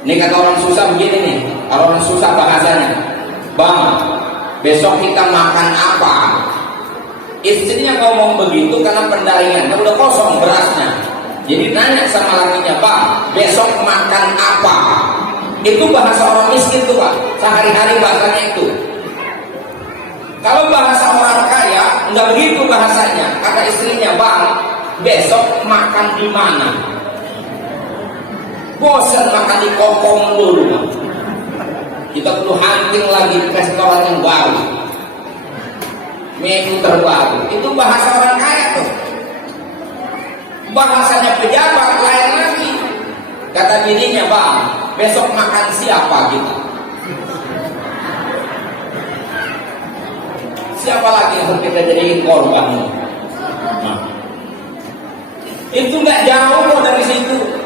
Ini kata orang susah begini nih, kalau orang susah bahasanya, bang, besok kita makan apa? Istrinya ngomong begitu karena pendaringan, kan udah kosong berasnya. Jadi nanya sama lakinya, bang, besok makan apa? Itu bahasa orang miskin tuh pak, sehari-hari bahasanya itu. Kalau bahasa orang kaya, nggak begitu bahasanya. Kata istrinya, bang, besok makan di mana? Bosan makan di kokong dulu. Kita perlu hunting lagi restoran yang baru, menu terbaru. Itu bahasa orang kaya tuh. Bahasanya pejabat lain lagi. Kata bininya, bang, besok makan siapa kita? Siapa lagi yang harus kita jadiin korban? Nah, itu nggak jauh kok dari situ.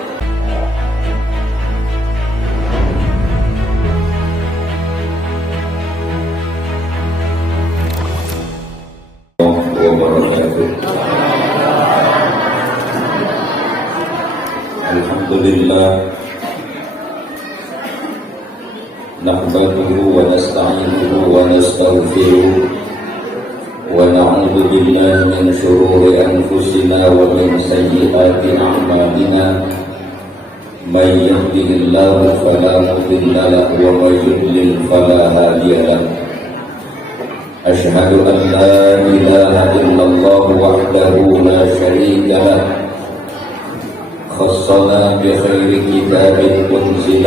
Alhamdulillah, nahmaduhu wa nasta'inuhu wa nastaghfiruh wa na'udzu billahi min shururi anfusina wa min sayyiati a'malina. May yahdihillahu fala mudilla lahu wa may yudlil fala hadiya lahu. Asyhadu an la ilaha illallah wahdahu la syarika lahu. خصنا بخير كتاب أنزل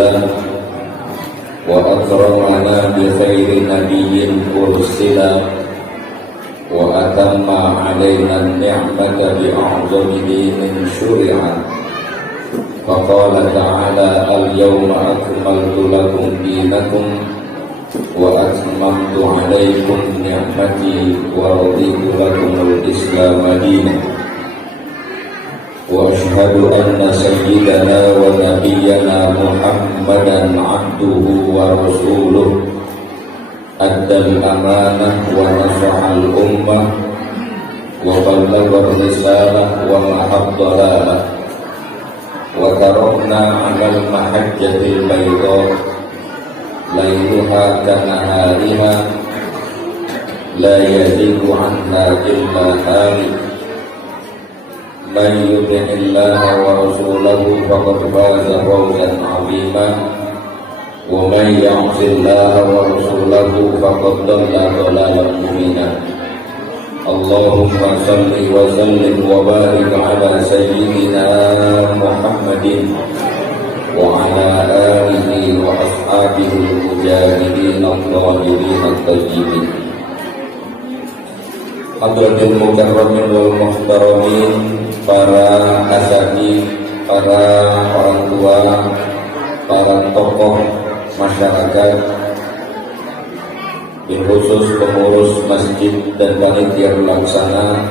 وأكرمنا بخير نبي أرسل وأتم علينا النعمة بأعظم دين شرع فقال تعالى اليوم أكملت لكم دينكم وأتممت عليكم نعمتي ورضيت لكم الإسلام دينا وأشهد أن سيدنا ونبينا محمدا عبده ورسوله أدى الأمانة ونصح الأمة وبلغ الرسالة ومحى الضلالة وتركنا على المحجة البيضاء ليلها كنهارها لا يزيد عنها إلا هالك. من يطع الله ورسوله فقد فاز فوزا عظيما ومن يعص الله ورسوله فقد ضل ضلالا مبينا. اللهم صل وسلم وبارك على سيدنا محمد وعلى آله وأصحابه المجاهدين الطاهرين الطيبين. Hadratil mukarramin wal muhtaramin, para asatidz, para orang tua, para tokoh masyarakat, khusus pengurus masjid dan panitia pelaksana,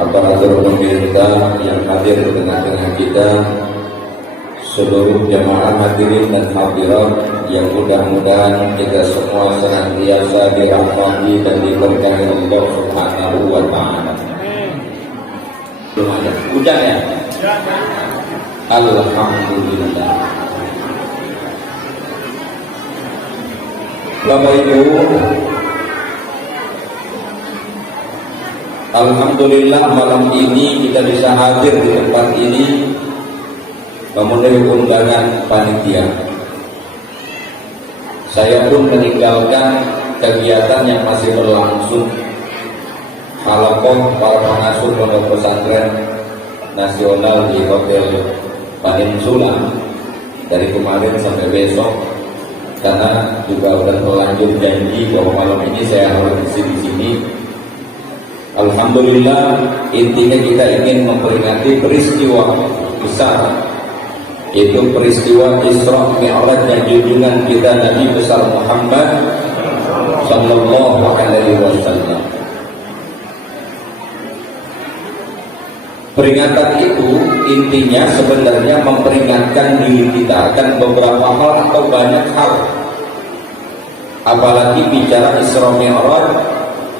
aparatur pemerintah yang hadir di tengah-tengah kita, seluruh jamaah hadirin dan hadirat yang mudah-mudahan kita semua senantiasa dirahmati dan diberkahi Allah Subhanahu wa Ta'ala. Belum ada hujan ya? Alhamdulillah. Bapak Ibu, alhamdulillah malam ini kita bisa hadir di tempat ini memenuhi undangan panitia. Saya pun meninggalkan kegiatan yang masih berlangsung, halaqah para pengasuh pondok pesantren nasional di Hotel Peninsula dari kemarin sampai besok, karena juga sudah terlanjur janji bahwa malam ini saya harus di sini. Alhamdulillah, intinya kita ingin memperingati peristiwa besar, itu peristiwa Isra Mi'raj dan junjungan kita Nabi besar Muhammad sallallahu alaihi wasallam. Peringatan itu intinya sebenarnya memperingatkan diri kita akan beberapa hal atau banyak hal. Apalagi bicara Isra Mi'raj,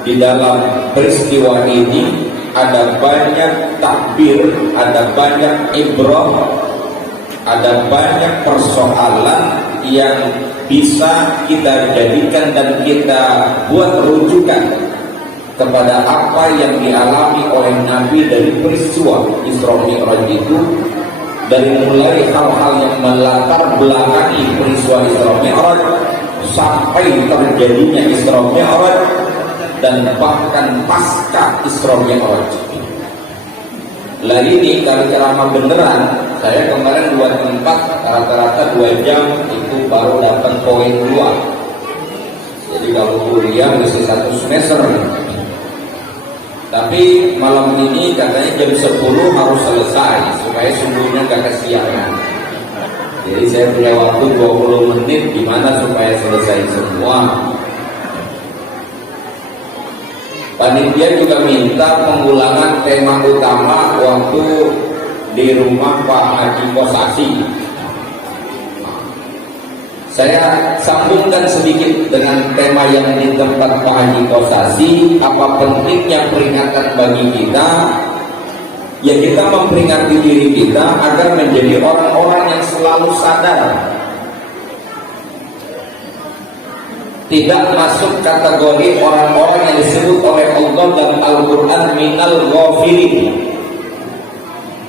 di dalam peristiwa ini ada banyak takbir, ada banyak ibrah, ada banyak persoalan yang bisa kita jadikan dan kita buat rujukan kepada apa yang dialami oleh Nabi dari peristiwa Isra Mi'raj itu, dari mulai hal-hal yang melatar belakangi peristiwa Isra Mi'raj sampai terjadinya Isra Mi'raj dan bahkan pasca Isra Mi'raj. Lah ini kalau ceramah beneran, saya kemarin buat tempat rata-rata 2 jam itu baru dapat poin 2. Jadi kalau kuliah mesti 1 semester. Tapi malam ini katanya jam 10 harus selesai supaya sungguhnya gak kesiangan. Jadi saya punya waktu 20 menit gimana supaya selesai semua. Panitia juga minta pengulangan tema utama waktu di rumah Pak Haji Kosasi. Saya sambungkan sedikit dengan tema yang di tempat Pak Haji Kosasi. Apa pentingnya peringatan bagi kita? Ya, kita memperingati diri kita agar menjadi orang-orang yang selalu sadar, tidak masuk kategori orang-orang yang disebut oleh Allah dalam Al-Quran minal ghafilin,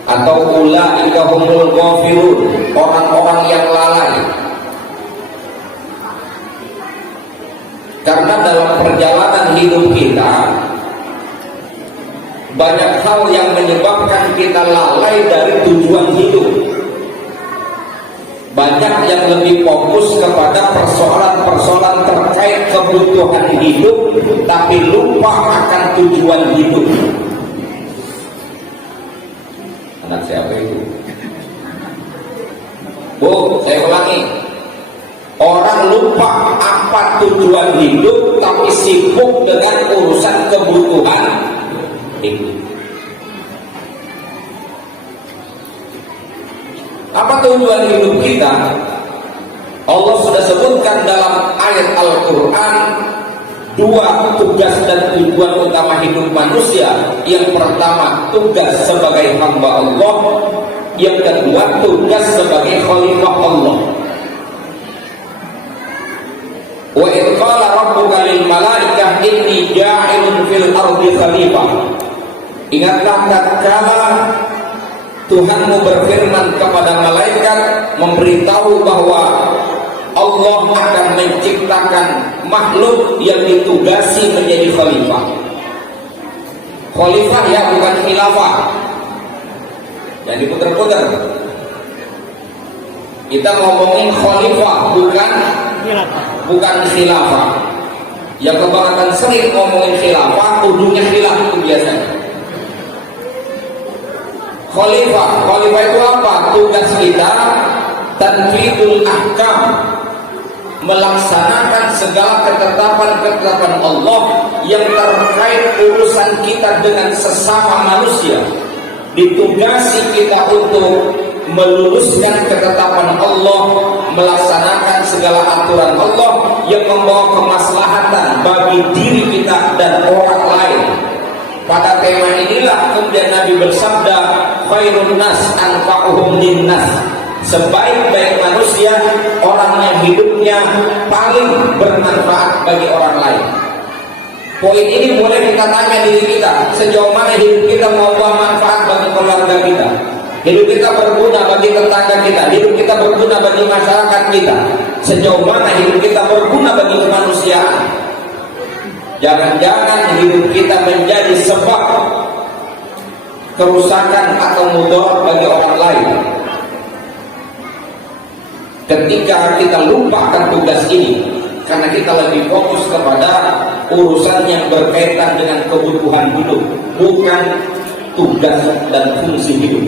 atau ulaika humul ghafilun, orang-orang yang lalai. Karena dalam perjalanan hidup kita banyak hal yang menyebabkan kita lalai dari tujuan hidup. Banyak yang lebih fokus kepada persoalan-persoalan terkait kebutuhan hidup, tapi lupa akan tujuan hidup. Anak siapa itu? Bu, saya ulangi. Orang lupa apa tujuan hidup, tapi sibuk dengan urusan kebutuhan hidup. Apa tujuan hidup kita? Allah sudah sebutkan dalam ayat Al-Quran 2 tugas dan tujuan utama hidup manusia. Yang pertama, tugas sebagai hamba Allah. Yang kedua, tugas sebagai khalifah Allah. Wa idh qala rabbuka lil malaikah inni ja'ilun fil ardi khalifah. Ingatlah tatkala Tuhanmu berfirman kepada malaikat, memberitahu bahwa Allah akan menciptakan makhluk yang ditugasi menjadi khalifah. Khalifah ya, bukan khilafah. Jadi diputar-putar. Kita ngomongin khalifah, bukan khilafah. Yang kebanyakan sering ngomongin khilafah, ujungnya khilaf itu biasanya. Khalifah itu apa? Tugas kita tanfidul ahkam, melaksanakan segala ketetapan-ketetapan Allah yang terkait urusan kita dengan sesama manusia. Ditugasi kita untuk meluruskan ketetapan Allah, melaksanakan segala aturan Allah yang membawa kemaslahatan bagi diri kita dan orang lain. Pada tema inilah kemudian Nabi bersabda, khairun nas anfa'uhum linnas. Sebaik-baik manusia orang yang hidupnya paling bermanfaat bagi orang lain. Poin ini boleh kita tanya diri kita, sejauh mana hidup kita membawa manfaat bagi keluarga kita, hidup kita berguna bagi tetangga kita, hidup kita berguna bagi masyarakat kita, sejauh mana hidup kita berguna bagi kemanusiaan. Jangan-jangan hidup kita menjadi sebab kerusakan atau mudarat bagi orang lain. Ketika kita lupakan tugas ini, karena kita lebih fokus kepada urusan yang berkaitan dengan kebutuhan hidup, bukan tugas dan fungsi hidup.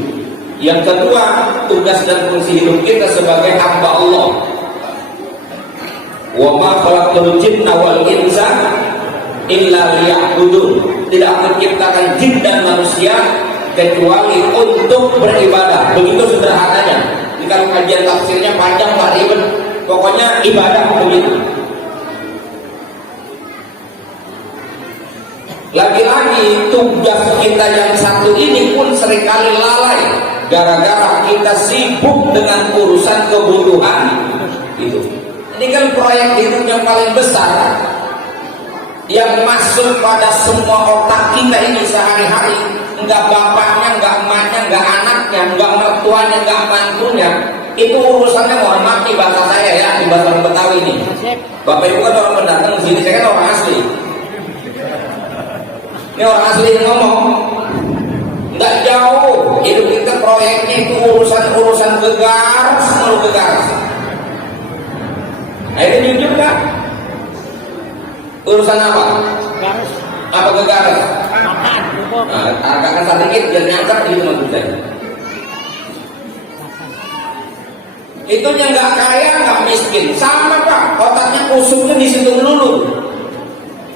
Yang kedua, tugas dan fungsi hidup kita sebagai hamba Allah. Wa ma khalaqtul jinna wal insa illa liya'budun. Tidak menciptakan jin dan manusia kecuali untuk beribadah. Begitu sederhananya. Ini kalau kajian tafsirnya panjang Pak ribet. Pokoknya ibadah begitu. Lagi-lagi tugas kita yang satu ini pun seringkali lalai. gara-gara kita sibuk dengan urusan kebutuhan itu. Ini kan proyek hidup yang paling besar yang masuk pada semua otak kita ini sehari-hari. Enggak bapaknya, enggak emaknya, enggak anaknya, enggak mertuanya, enggak mantunya. Itu urusannya, mohon maaf nih bahasa saya ya, di bahasa Betawi ini. Bapak ibu kan orang pendatang di sini, saya kan orang asli. Ini orang asli yang ngomong. Enggak jauh, hidup kita proyeknya itu urusan gegaras, selalu gegaras. Nah itu jujur kan? Urusan apa? Garis. Apa gegaras? Makan, bubuk. Nah, agak sedikit biar nyangkap gitu maksud saya. Itu yang nggak kaya, nggak miskin, sama pak. Otaknya kusuknya di situ dulu.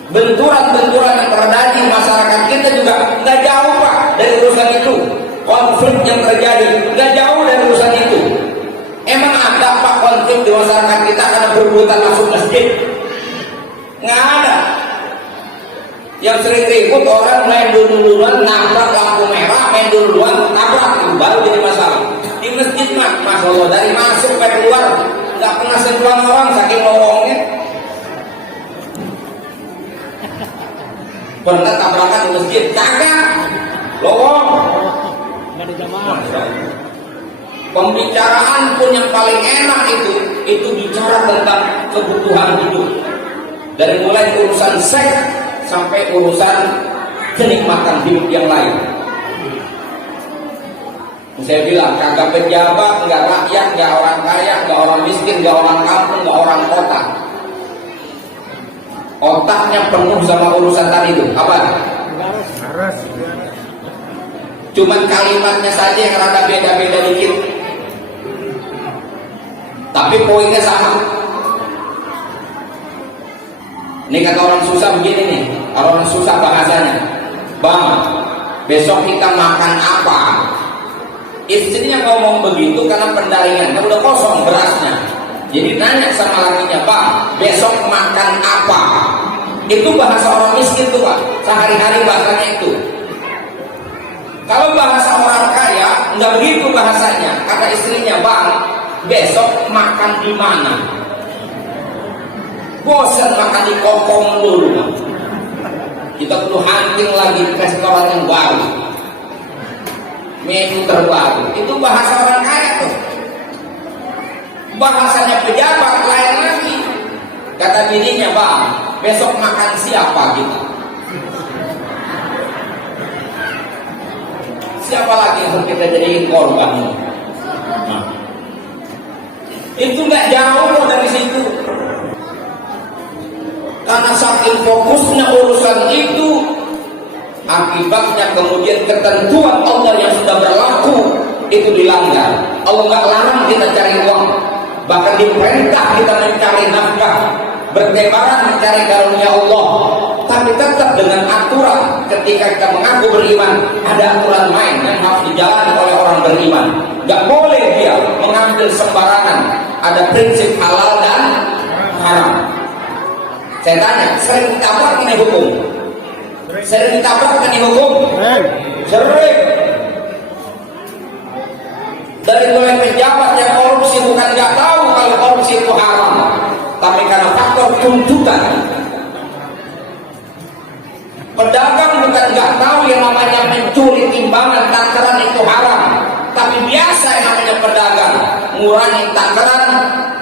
Benturan-benturan yang terjadi di masyarakat kita juga nggak jauh pak dari urusan itu. Konflik yang terjadi nggak jauh dari urusan itu. Emang ada pak konflik di masyarakat kita karena berbuatan masuk masjid? Nggak ada. Yang sering ribut orang main duluan, nabrak lampu merah, main duluan, nabrak, baru jadi masalah. Di masjid mah, masya Allah, dari masuk sampai keluar nggak pernah sentuhan orang saking ngomongnya. Pernah tabrakan di masjid, kagak, lowong. Nggak ada jamaah. Pembicaraan pun yang paling enak itu bicara tentang kebutuhan hidup. Dari mulai urusan seks sampai urusan kenikmatan hidup yang lain. Saya bilang kagak pejabat, nggak rakyat, nggak orang kaya, nggak orang miskin, nggak orang kampung, nggak orang kota. Otaknya penuh sama urusan tadi itu. Apa? Garis. Cuman kalimatnya saja yang rada beda-beda dikit. Tapi poinnya sama. Ini kata orang susah begini nih, orang susah bahasanya. Bang, besok kita makan apa? Istrinya ngomong begitu karena pendaringan, kan udah kosong berasnya. Jadi nanya sama lakinya, Bang, besok makan apa? Itu bahasa orang miskin tuh pak, sehari-hari bahasanya itu. Kalau bahasa orang kaya, nggak begitu bahasanya. Kata istrinya, Bang, besok makan di mana? Bosan makan di kokong dulu. Kita perlu hunting lagi restoran yang baru, menu terbaru. Itu bahasa orang kaya tuh. Bahasanya pejabat lain lagi. Kata bininya, Bang, besok makan siapa kita? Siapa lagi yang harus kita jadiin korban? Nah, itu nggak jauh kok dari situ. Karena saking fokusnya urusan itu, akibatnya kemudian ketentuan Allah yang sudah berlaku itu dilanggar. Allah nggak larang kita cari uang, bahkan diperintah kita mencari nafkah, bertebaran mencari karunia Allah. Tapi tetap dengan aturan. Ketika kita mengaku beriman, ada aturan main yang harus dijalani oleh orang beriman. Nggak boleh dia mengambil sembarangan. Ada prinsip halal dan haram. Saya tanya, sering ditabrak ini hukum? Sering ditabrak ini hukum? Sering. Dari mulai pejabat yang korupsi bukan nggak tahu kalau korupsi itu haram, tapi karena faktor tuntutan. Pedagang bukan nggak tahu yang namanya mencuri timbangan takaran itu haram, tapi biasa yang namanya pedagang ngurangin takaran,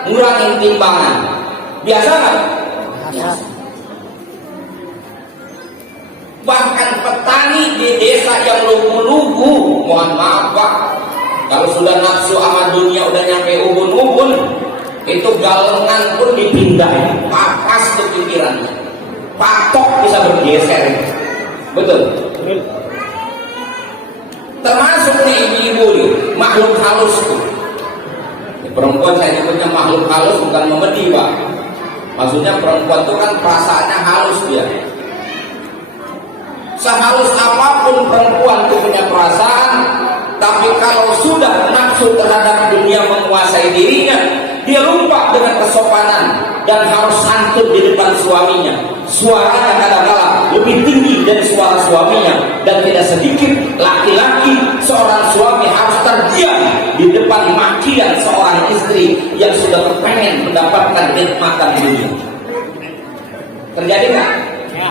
ngurangin timbangan. Biasa nggak? Bahkan petani di desa yang lugu-lugu, mohon maaf pak, kalau sudah nafsu sama dunia udah nyampe ubun-ubun, itu galengan pun dipindahin, papas tuh pikirannya, patok bisa bergeser, betul? Termasuk nih ibu-ibu nih, makhluk halus tuh. Perempuan saya nyebutnya makhluk halus, bukan memedi pak. Maksudnya perempuan itu kan perasaannya halus dia. Sehalus apapun perempuan itu punya perasaan, tapi kalau sudah nafsu terhadap dunia menguasai dirinya, dia lupa dengan kesopanan dan harus santun di depan suaminya. Suaranya kadang-kadang lebih tinggi dari suara suaminya, dan tidak sedikit laki-laki seorang suami harus terdiam di depan makian seorang istri yang sudah pengen mendapatkan nikmatan dunia. Terjadi nggak? Ya.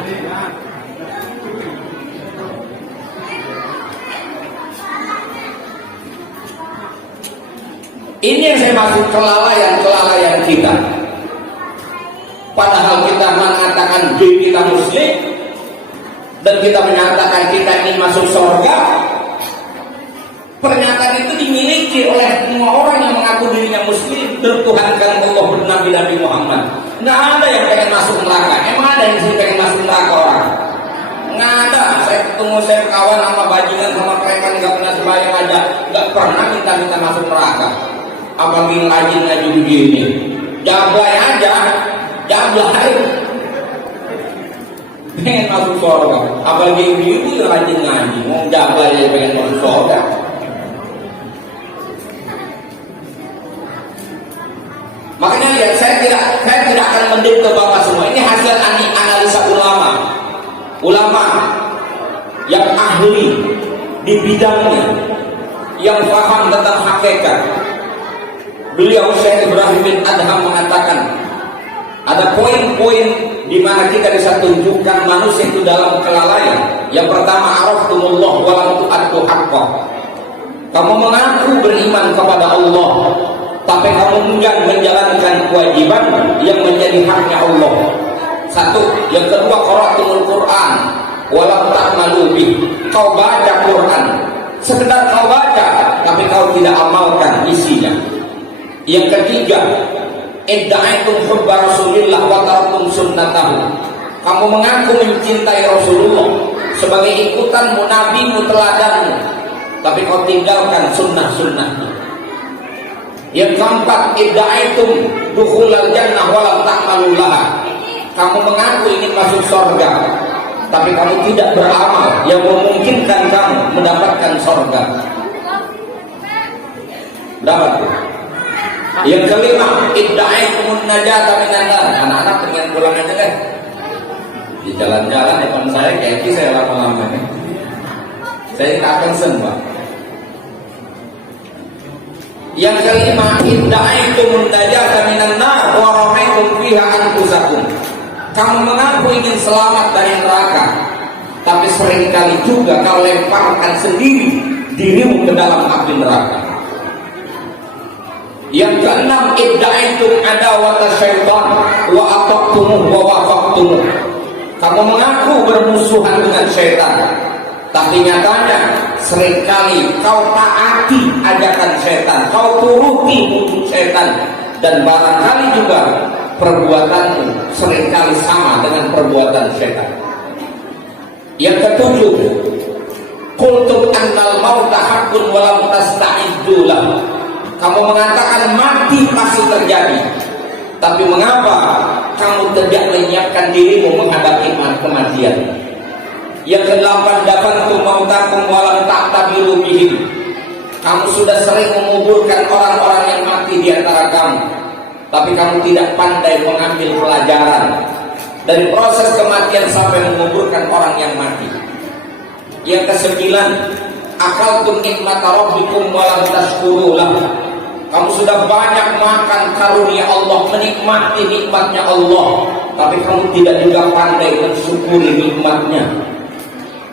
Ini yang saya maksud kelalaian kita. Padahal kita mengatakan diri kita muslim dan kita menyatakan kita ingin masuk surga. Pernyataan itu dimiliki oleh semua orang yang mengaku dirinya muslim, bertuhankan Allah, bernabi Nabi Muhammad. Nggak ada yang pengen masuk neraka. Emang ada yang sih pengen masuk neraka orang? Nggak ada. Saya ketemu saya kawan sama bajingan sama mereka nggak pernah sembahyang aja, nggak pernah minta masuk neraka. Apalagi rajin ngaji begini, jablay aja, jablay. Pengen masuk surga. Apalagi ibu yang rajin ngaji, mau jablay aja pengen masuk surga. Makanya lihat, saya tidak akan mendikte bapak semua. Ini hasil analisa ulama yang ahli di bidangnya, yang paham tentang hakikat. Beliau Syekh Ibrahim bin Adham mengatakan ada poin-poin di mana kita bisa tunjukkan manusia itu dalam kelalaian. Yang pertama, araftumullah wa lam tu'addu haqqah. Kamu mengaku beriman kepada Allah, tapi kamu enggan menjalankan kewajiban yang menjadi haknya Allah. Satu. Yang kedua, qara'tumul Qur'an wa lam ta'malu bih. Kau baca Quran, sekedar kau baca, tapi kau tidak amalkan isinya. Yang ketiga, idda'aitum hubba Rasulillah wa taraktum sunnatahu. Kamu mengaku mencintai Rasulullah sebagai ikutanmu, nabimu, teladanmu, tapi kau tinggalkan sunnah-sunnahnya. Yang keempat, idda'aitum dukhulal jannah wa lam ta'malu laha. Kamu mengaku ingin masuk surga, tapi kamu tidak beramal yang memungkinkan kamu mendapatkan surga. Dapat. Yang kelima, idda'aitum najata minan nar. Anak-anak dengan pulang aja kan. Di jalan-jalan depan saya kayak saya lama-lama nih. Saya tak concern, Pak. Yang kelima, idda'aitum najata minan nar wa ramaitum fiha anfusakum. Kamu mengaku ingin selamat dari neraka, tapi seringkali juga kau lemparkan sendiri dirimu ke dalam api neraka. Yang keenam, idda'aitum adawata syaitan wa ataqtumuh wa wafaqtumuh. Kamu mengaku bermusuhan dengan syaitan, tapi nyatanya seringkali kau taati ajakan syaitan, kau turuti hukum syaitan, dan barangkali juga perbuatanmu seringkali sama dengan perbuatan syaitan. Yang ketujuh, qultum annal mauta haqqun wa lam tasta'iddu lahu. Kamu mengatakan mati pasti terjadi, tapi mengapa kamu tidak menyiapkan dirimu menghadapi kematian? Yang kedelapan, dafantum mautakum wa lam ta'tabiru bihim. Kamu sudah sering menguburkan orang-orang yang mati di antara kamu, tapi kamu tidak pandai mengambil pelajaran dari proses kematian sampai menguburkan orang yang mati. Yang kesembilan, akaltum nikmata rabbikum wa lam tashkuru lahu. Kamu sudah banyak makan karunia Allah, menikmati nikmatnya Allah, tapi kamu tidak juga pandai mensyukuri nikmatnya.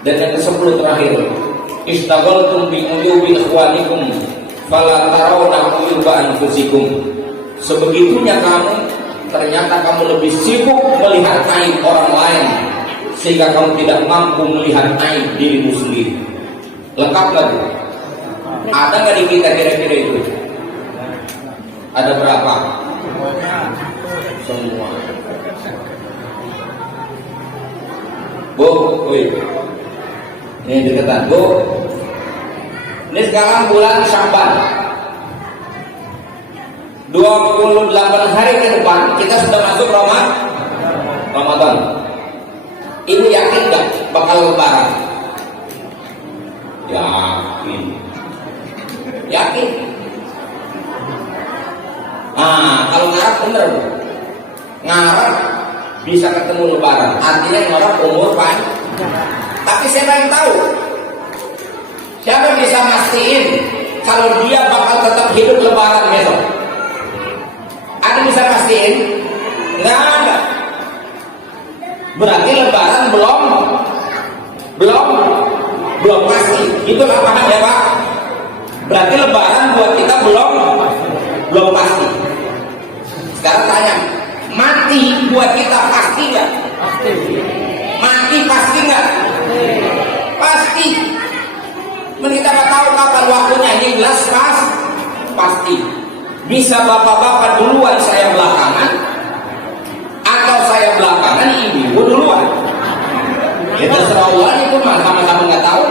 Dan yang ke-10 terakhir, istaghaltum bi uyubi ikhwanikum fala tarawna uyuba anfusikum. Sebegitunya kamu, ternyata kamu lebih sibuk melihat aib orang lain, sehingga kamu tidak mampu melihat aib dirimu sendiri. Lengkap lagi. Ada nggak di kita kira-kira itu? Ada berapa? Semua. Bu, ini deketan, Bu. Ini sekarang bulan Sya'ban. 28 hari ke depan kita sudah masuk Ramadan. Ibu yakin nggak bakal lebaran? Yakin. Kalau ngarap bener, ngarap bisa ketemu lebaran. Artinya ngarap umur Tapi siapa yang tahu? Siapa yang bisa mastiin kalau dia bakal tetap hidup lebaran besok? Ada yang bisa mastiin? Nggak ada. Berarti lebaran belum pasti. Itulah paham ya Pak? Berarti lebaran buat kita belum pasti. Sekarang tanya, mati buat kita pasti nggak? Pasti. Mati pasti nggak? Pasti. Kita nggak tahu kapan waktunya, ini jelas pasti. Bisa bapak-bapak duluan, saya belakangan, atau saya belakangan, ibu duluan. Ya terserah Allah, itu mah sama-sama nggak tahu.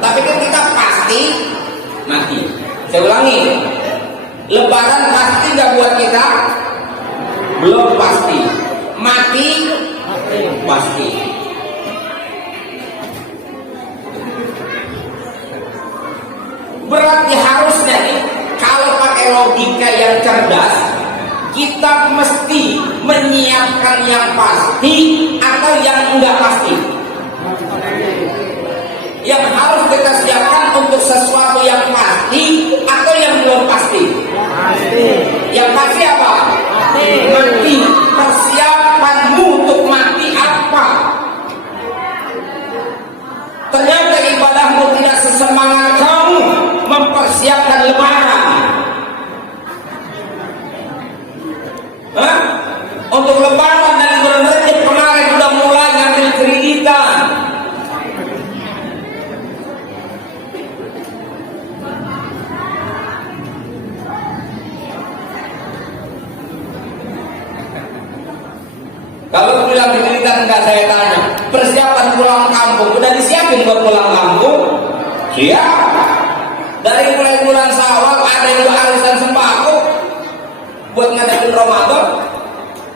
Tapi kan kita pasti mati. Saya ulangi, lebaran pasti nggak buat kita? Belum pasti. Mati pasti. Berarti harusnya nih, kalau pakai logika yang cerdas, kita mesti menyiapkan yang pasti atau yang enggak pasti. Yang harus kita siapkan untuk sesuatu yang pasti atau yang belum pasti. Yang pasti apa? Mati. Persiapanmu untuk mati apa? Ternyata ibadahmu tidak sesemangat kamu mempersiapkan lebaran. Untuk lebaran dari bulan Rajab kemarin sudah mulai ngambil kreditan. Kalau bilang kreditan enggak saya tanya, persiapan pulang kampung udah disiapin buat pulang kampung? Siap. Dari mulai bulan Syawal ada yang arisan sembako buat ngadepin Ramadan,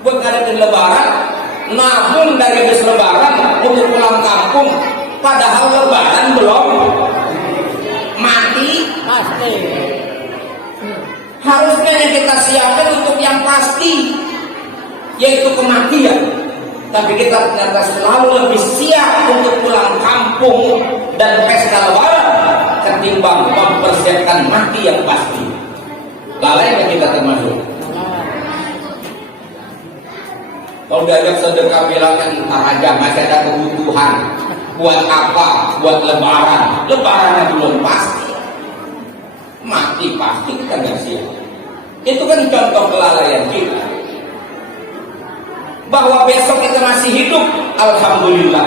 buat ngadepin Lebaran, nabung dari bis Lebaran untuk pulang kampung. Padahal Lebaran belum mati Pasti. Harusnya yang kita siapkan untuk yang pasti, yaitu kematian. Tapi kita ternyata selalu lebih siap untuk pulang kampung dan pesta Lebaran ketimbang mempersiapkan mati yang pasti. Lalainya kita termasuk. Kalau diajak sedekah bilangnya ntar aja, masih ada kebutuhan. Buat apa? Buat Lebaran. Lebarannya belum pasti. Mati pasti kita nggak siap. Itu kan contoh kelalaian kita. Bahwa besok kita masih hidup, alhamdulillah.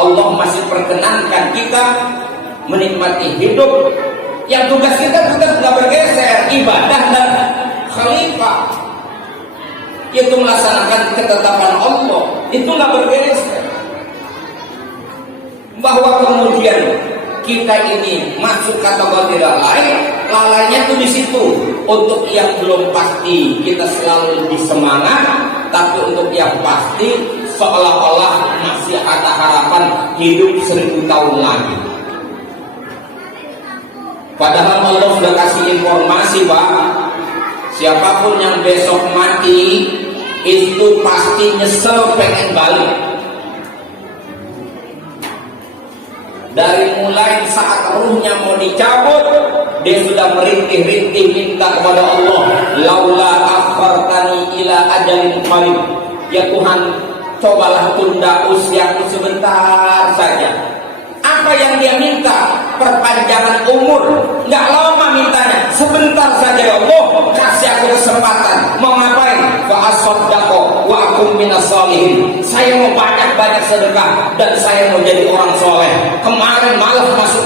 Allah masih perkenankan kita menikmati hidup. Yang tugas kita nggak bergeser, ibadah dan khalifah, yaitu melaksanakan ketetapan Allah. Itu nggak bergeser. Bahwa kemudian kita ini masuk kategori lalainya tuh di situ. Untuk yang belum pasti kita selalu lebih semangat, tapi untuk yang pasti seolah-olah masih ada harapan hidup 1000 tahun lagi. Padahal Allah sudah kasih informasi, Pak, siapapun yang besok mati itu pasti nyesel pengen balik. Dari mulai saat ruhnya mau dicabut, dia sudah merintih-rintih minta kepada Allah, laula akhartani ila ajalin qarib, ya Tuhan, cobalah tunda usiaku sebentar saja. Apa yang dia minta? Perpanjangan umur. Nggak lama mintanya, sebentar saja ya Allah, kasih aku kesempatan. Mau ngapain? Fa asaddaqo wa akum minas sholihin. Saya mau banyak-banyak sedekah dan saya mau jadi orang soleh. Kemarin malah masuk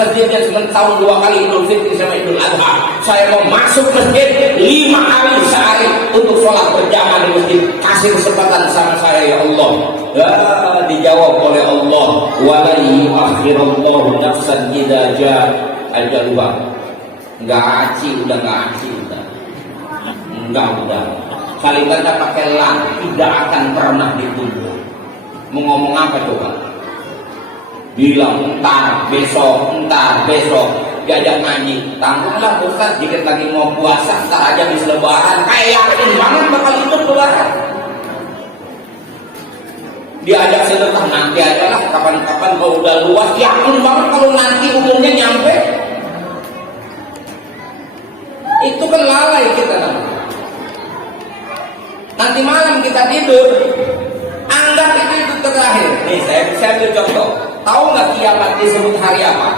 masjidnya cuma tahun 2 kali, Idul Fitri sama Idul Adha. Saya mau masuk masjid 5 kali sehari untuk sholat berjamaah di masjid. Kasih kesempatan sama saya ya Allah. Ya, dijawab oleh Allah, wala yu'akhirallahu nafsan idza jaa ajaluha. Enggak udah. Kalimatnya pakai lam, tidak akan pernah ditunda. Mau ngomong apa coba? Bilang entar besok. Diajak ngaji, tanggunglah Ustaz, dikit lagi mau puasa, entar aja bisa Lebaran. Kayak yakin banget bakal hidup Lebaran. diajak sedekah nanti aja lah, kapan-kapan kalau udah luas. Yakin banget kalau nanti umurnya nyampe. Itu kan lalai kita namanya. Nanti malam kita tidur, anggap itu terakhir. Nih saya ambil contoh. Tahu nggak kiamat disebut hari apa?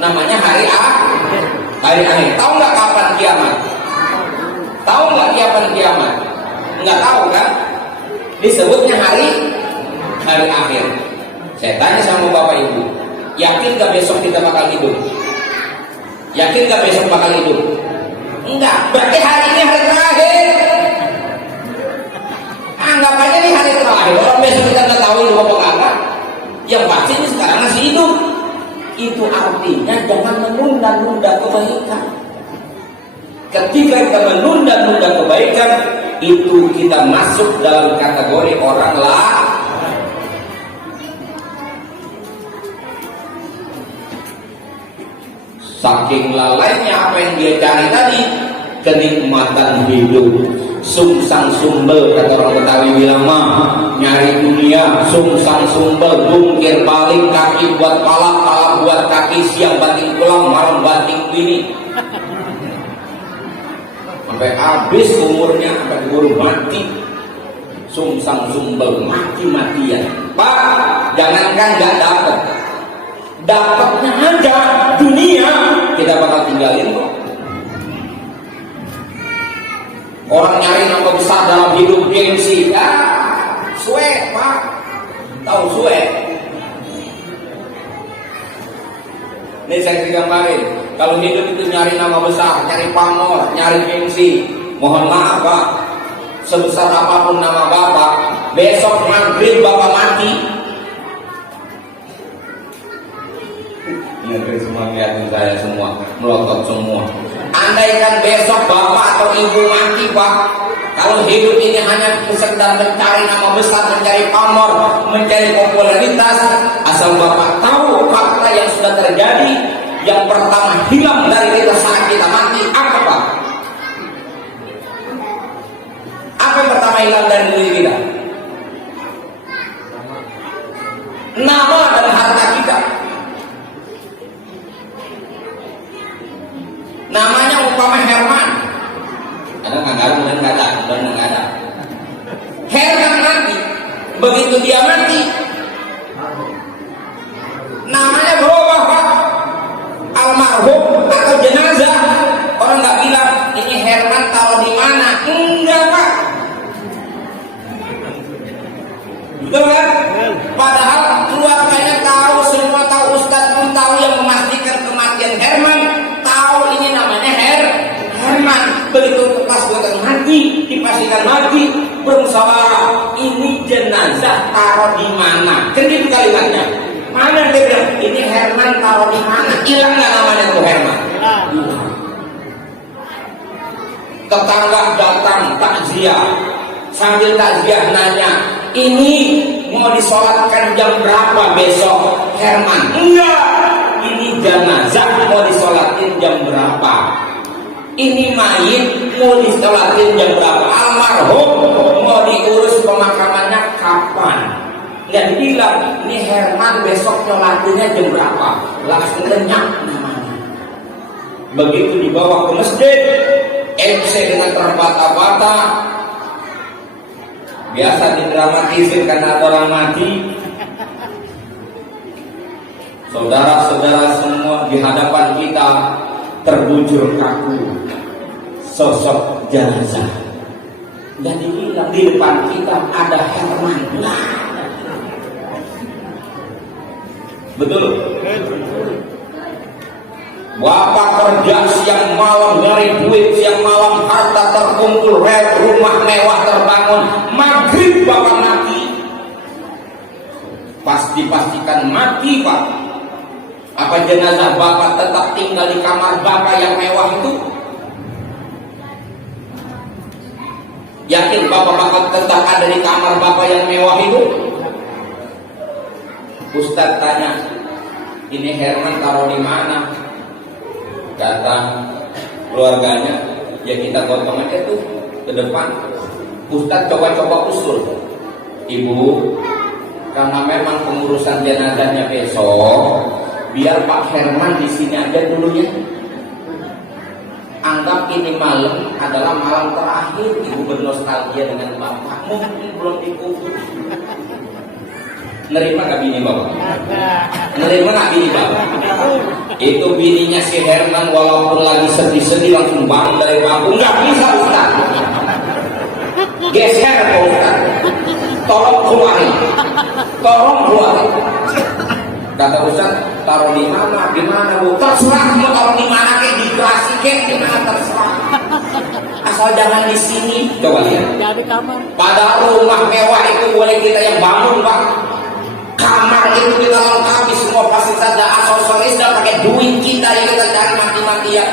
Namanya hari akhir. Hari akhir. Tahu nggak kapan kiamat? Tahu nggak kapan kiamat? Nggak tahu kan? Disebutnya hari akhir. Saya tanya sama bapak ibu, yakin nggak besok kita bakal hidup? Yakin nggak besok bakal hidup? Enggak. Berarti hari ini hari terakhir. Anggap aja nih hari terakhir. Orang besok kita nggak tahu hidup apa kagak. Yang pasti ini sekarang masih hidup. Itu artinya jangan menunda-nunda kebaikan. Ketika kita menunda-nunda kebaikan, itu kita masuk dalam kategori orang lalai. Saking lalainya apa yang dia cari tadi, kenikmatan hidup, sungsang sumbel, kata orang Betawi bilang mah, nyari dunia, sungsang sumbel, bungkir balik, kaki buat palak, palak buat kaki, siang banting pulang, malam banting bini, sampai habis umurnya, sampai umur mati, sungsang sumbel, mati-matian. Pak, jangankan nggak dapat, dapatnya aja dunia kita bakal tinggalin kok. Orang nyari nama besar dalam hidup gengsi, ya suwe pak, tahu suwe. Ini saya gambarin, kalau hidup itu nyari nama besar, nyari pamor, nyari gengsi, mohon maaf pak, sebesar apapun nama bapak, besok maghrib bapak mati. Ini semua ngeliatin saya semua, melotot semua. Andaikan besok bapak atau ibu mati pak, kalau hidup ini hanya sekedar mencari nama besar, mencari pamor, mencari popularitas, asal bapak tahu fakta yang sudah terjadi, yang pertama hilang dari kita saat kita mati apa pak? Apa yang pertama hilang dari diri kita? Nama dan harta kita. Namanya umpama Herman, ada nggak ada, kemudian nggak ada. Herman mati, begitu dia mati, namanya berubah pak, almarhum atau jenazah. Orang nggak bilang ini Herman taruh di mana, enggak pak, betul kan? Padahal keluarganya tahu, semua tahu, Ustadz pun tahu yang memastikan kematian Herman. Ini namanya Herman. Begitu pas buatan mati, dipastikan mati, bermusyawarah, ini jenazah taruh di mana? Kan itu kalimatnya. Mana dia bilang ini Herman taruh di mana? Hilang nggak namanya tuh Herman? Tetangga datang takziah, sambil takziah nanya, ini mau disolatkan jam berapa besok Herman? Enggak. Ini jenazah mau disolatin jam berapa? Ini mayit mau disolatin jam berapa? Almarhum mau diurus pemakamannya kapan? Nggak dibilang ini Herman besok nyolatinnya jam berapa? Langsung lenyap namanya. Begitu dibawa ke masjid, MC dengan terbata-bata, biasa didramatisir karena ada orang mati. Saudara-saudara semua di hadapan kita terbujur kaku, sosok jenazah. Dan dibilang di depan kita ada Herman. Betul? Bapak kerja siang malam nyari duit, siang malam harta terkumpul, rumah mewah terbangun, maghrib bapak mati. Pas dipastikan mati pak, apa jenazah bapak tetap tinggal di kamar bapak yang mewah itu? Yakin bapak bakal tetap ada di kamar bapak yang mewah itu? Ustadz tanya, ini Herman taruh di mana? Datang keluarganya, ya kita gotong aja tuh ke depan. Ustadz coba-coba usul, ibu, karena memang pengurusan jenazahnya besok, biar Pak Herman di sini aja dulunya. Anggap ini malam adalah malam terakhir ibu bernostalgia dengan bapak. Mungkin belum dikubur. Nerima gak bini bapak? Nerima gak bini bapak? Itu bininya si Herman walaupun lagi sedih-sedih langsung bangun dari bangku. Nggak bisa Ustaz. Geser Pak Ustaz. Tolong keluarin. Tolong keluarin. Kata Ustaz, taruh di mana? Di mana Bu? Terserah mau taruh di mana kek, di gerasi kek, di mana terserah. Asal jangan di sini. Coba lihat. Jadi kamar. Pada rumah mewah itu boleh kita yang bangun Pak. Kamar itu kita lengkapi semua fasilitas dan aksesoris dan pakai duit kita yang kita cari mati-matian.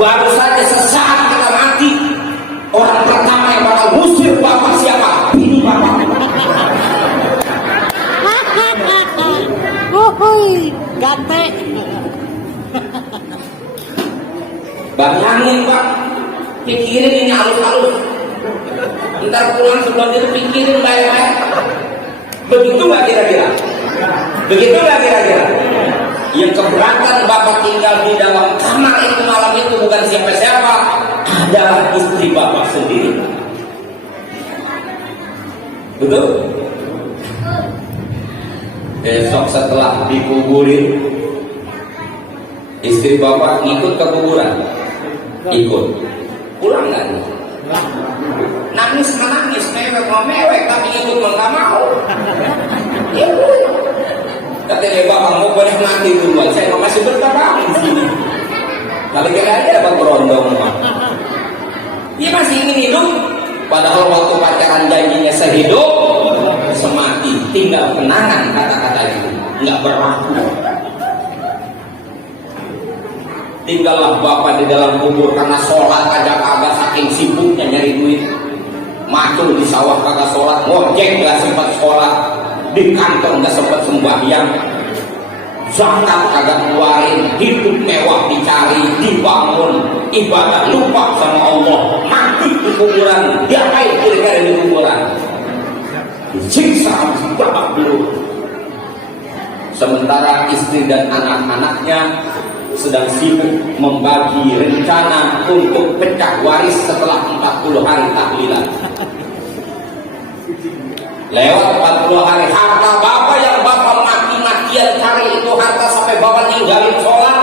Baru saja sesaat kita mati, orang pertama yang bakal ngusir bapak siapa? Ini bapak. Wuhui, gante. Bayangin Pak, pikirin ini halus-halus. Ntar pulang sebelum itu pikirin baik-baik. Begitu nggak kira-kira? Begitu nggak kira-kira? Yang keberatan bapak tinggal di dalam kamar itu malam itu bukan siapa-siapa, adalah istri bapak sendiri. Betul? Besok setelah dikuburin, istri bapak ikut ke kuburan, ikut. Pulang nggak? Nangis menangis, mewek mau mewek, tapi ikut nggak mau. Ya kata dia bapak mau boleh mati duluan, saya masih bertahan di sini. Kalau kira aja dapat berondong, dia masih ingin hidup. Padahal waktu pacaran janjinya sehidup semati, tinggal kenangan kata-kata itu nggak berlaku. Tinggallah bapak di dalam kubur karena sholat aja kagak, saking sibuknya nyari duit. Macul di sawah kagak sholat, ngojek nggak sempat sholat, di kantor nggak sempat sembahyang, zakat kagak keluarin, hidup mewah dicari, dibangun, ibadah lupa sama Allah, mati di kuburan, diapain kira-kira di kuburan? Disiksa habis babak belur. Sementara istri dan anak-anaknya sedang sibuk membagi rencana untuk pecah waris setelah 40 hari tahlilan. Lewat 40 hari, harta bapak yang bapak mati-matian cari itu harta sampai bapak tinggalin sholat,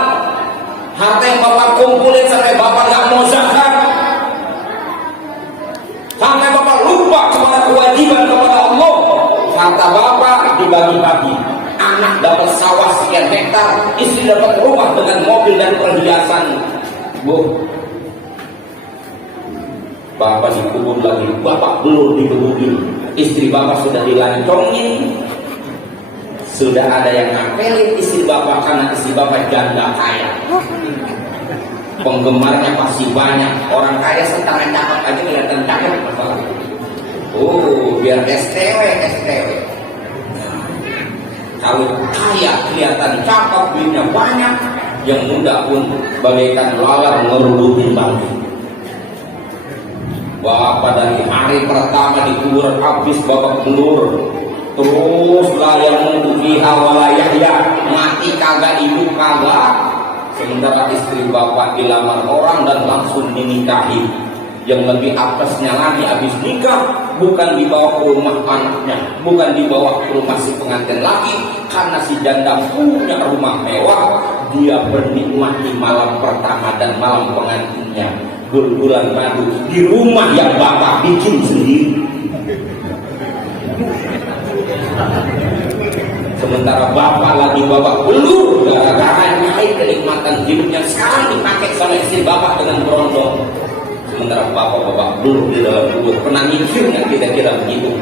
harta yang bapak kumpulin sampai bapak gak mau zakat, sampai bapak lupa kepada kewajiban kepada Allah, harta bapak dibagi-bagi. Anak dapat sawah sekian hektar, istri dapat rumah dengan mobil dan perhiasan. Bu, bapak dikubur lagi, bapak belum dikebukin, istri bapak sudah dilancongin, sudah ada yang ngapelin istri bapak karena istri bapak janda kaya. Penggemarnya pasti banyak, orang kaya setengah cakep aja kelihatan cakep masalah. Oh, biar STW. Kalau kaya kelihatan cakep, duitnya banyak, yang muda pun bagaikan lalat ngerubutin bangku. Bapak dari hari pertama di kuburan habis bapak belur, terus layang fiha walayahya, mati kagak hidup kagak. Sementara istri bapak dilamar orang dan langsung dinikahi. Yang lebih apesnya lagi, habis nikah bukan dibawa ke rumah anaknya, bukan dibawa ke rumah si pengantin lagi, karena si janda punya rumah mewah, dia bernikmati malam pertama dan malam pengantinnya bulan madu di rumah yang bapak bikin sendiri. Sementara bapak lagi babak belur gara-gara naik kenikmatan hidupnya sekarang dipakai sama istri bapak dengan berondong. Sementara bapak belur di dalam kubur. Pernah mikir nggak kira-kira begitu?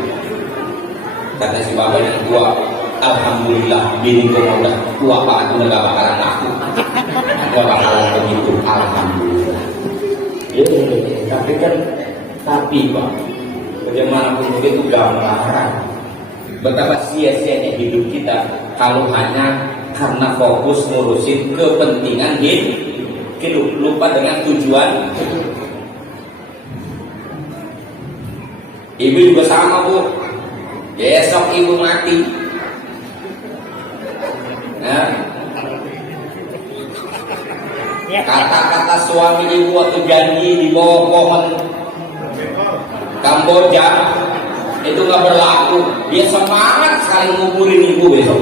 Kata si bapak yang tua, alhamdulillah bini gue udah tua pak, udah gak bakalan aku. Gue bakalan begitu, alhamdulillah. Tapi pak, bagaimanapun begitu gambaran betapa sia-sianya hidup kita kalau hanya karena fokus ngurusin kepentingan hidup, lupa dengan tujuan. Ibu juga sama bu, besok ibu mati. Nah, kata-kata suami ibu waktu janji di bawah pohon Kamboja itu nggak berlaku. Dia semangat sekali nguburin ibu besok.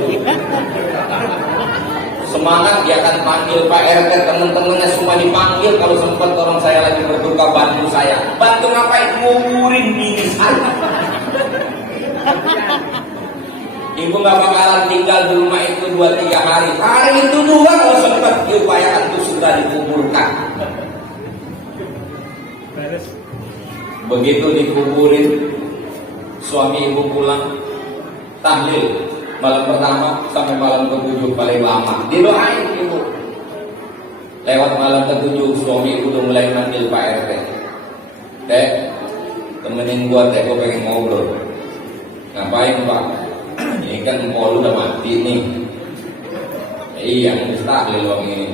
Semangat, dia akan panggil Pak RT, teman-temannya semua dipanggil. Kalau sempat orang saya lagi berduka, bantu saya. Bantu ngapain? Nguburin bini saya. Ibu nggak bakalan tinggal di rumah itu 2-3 hari. Hari itu juga kalau sempat diupayakan itu sudah dikuburkan. Begitu dikuburin, suami ibu pulang tahlil malam pertama sampai malam ke-7 paling lama. Didoain ibu. Lewat malam ke-7 suami ibu udah mulai manggil Pak RT. Teh, temenin gua teh, gua pengen ngobrol. Ngapain Pak? Ini kan empol udah mati nih. Iya, mustahil bang ini.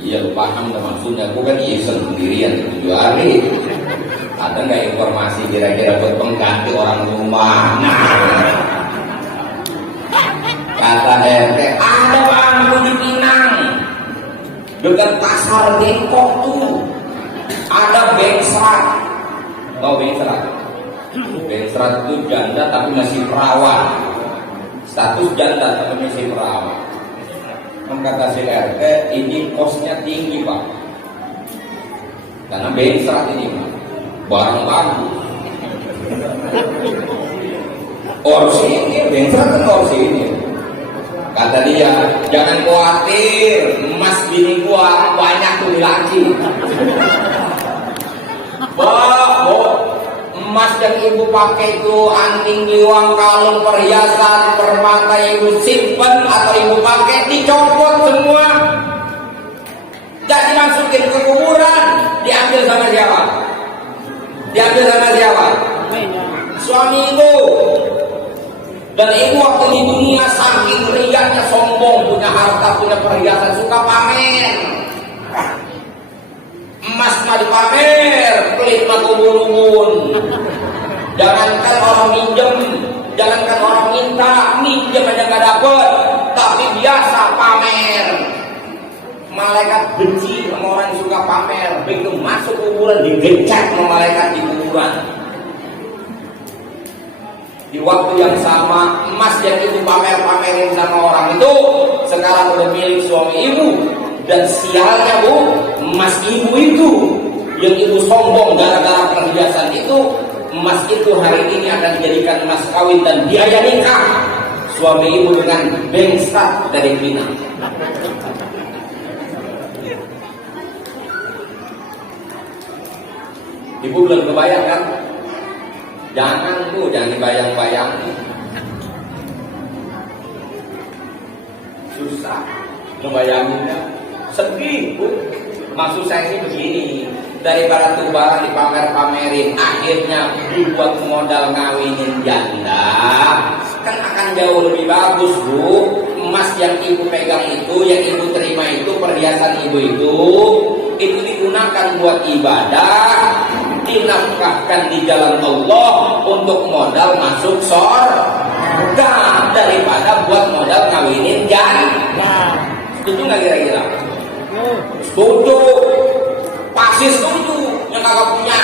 Iya, lu paham dah maksudnya. Gua kan iseng sendirian 7 hari. Ada nggak informasi kira-kira buat pengganti orang rumah? Nah, kata RT, ada bang di Pinang, dekat pasar Depok tuh, ada bengsrat. Tahu bengsrat? Bengsrat itu janda tapi masih perawan. Status janda tapi masih perawan. Kata si RT, ini kosnya tinggi pak, karena bengsrat ini pak. Barang bagus. Orsi ini, bengsrat kan orsi ini. Kata dia, jangan khawatir, emas bini gua banyak tuh laki. Emas yang ibu pakai itu anting, liwang, kalung, perhiasan, permata yang ibu simpen atau ibu pakai dicopot semua. Jadi masukin ke kuburan, diambil sama siapa? Diambil sama siapa? Suami ibu. Dan ibu waktu di dunia saking riaknya, sombong, punya harta, punya perhiasan, suka pamer. Emas mah dipamer, pelit mah kubur-kubur. Jangankan orang minjem, jangankan orang minta, minjem aja gak dapet, tapi biasa pamer. Malaikat benci sama orang yang suka pamer. Begitu masuk kuburan digecek sama malaikat di kuburan. Di waktu yang sama, emas yang ibu pamer-pamerin sama orang itu sekarang udah milik suami ibu. Dan sialnya bu, emas ibu itu yang ibu sombong gara-gara perhiasan itu, emas itu hari ini akan dijadikan emas kawin dan biaya nikah suami ibu dengan bengstat dari Pinang. Ibu belum kebayang kan? Jangan bu, jangan dibayang-bayang. Susah ngebayanginnya, sedih bu. Maksud saya ini begini, daripada tuh barang dipamer-pamerin, akhirnya dibuat modal ngawinin janda, kan akan jauh lebih bagus bu. Emas yang ibu pegang itu, yang ibu terima itu, perhiasan ibu itu digunakan buat ibadah, dinafkahkan di jalan Allah untuk modal masuk surga daripada buat modal ngawinin janda. Setuju nggak kira-kira? Setuju. Pasti setuju. Yang kakak punya.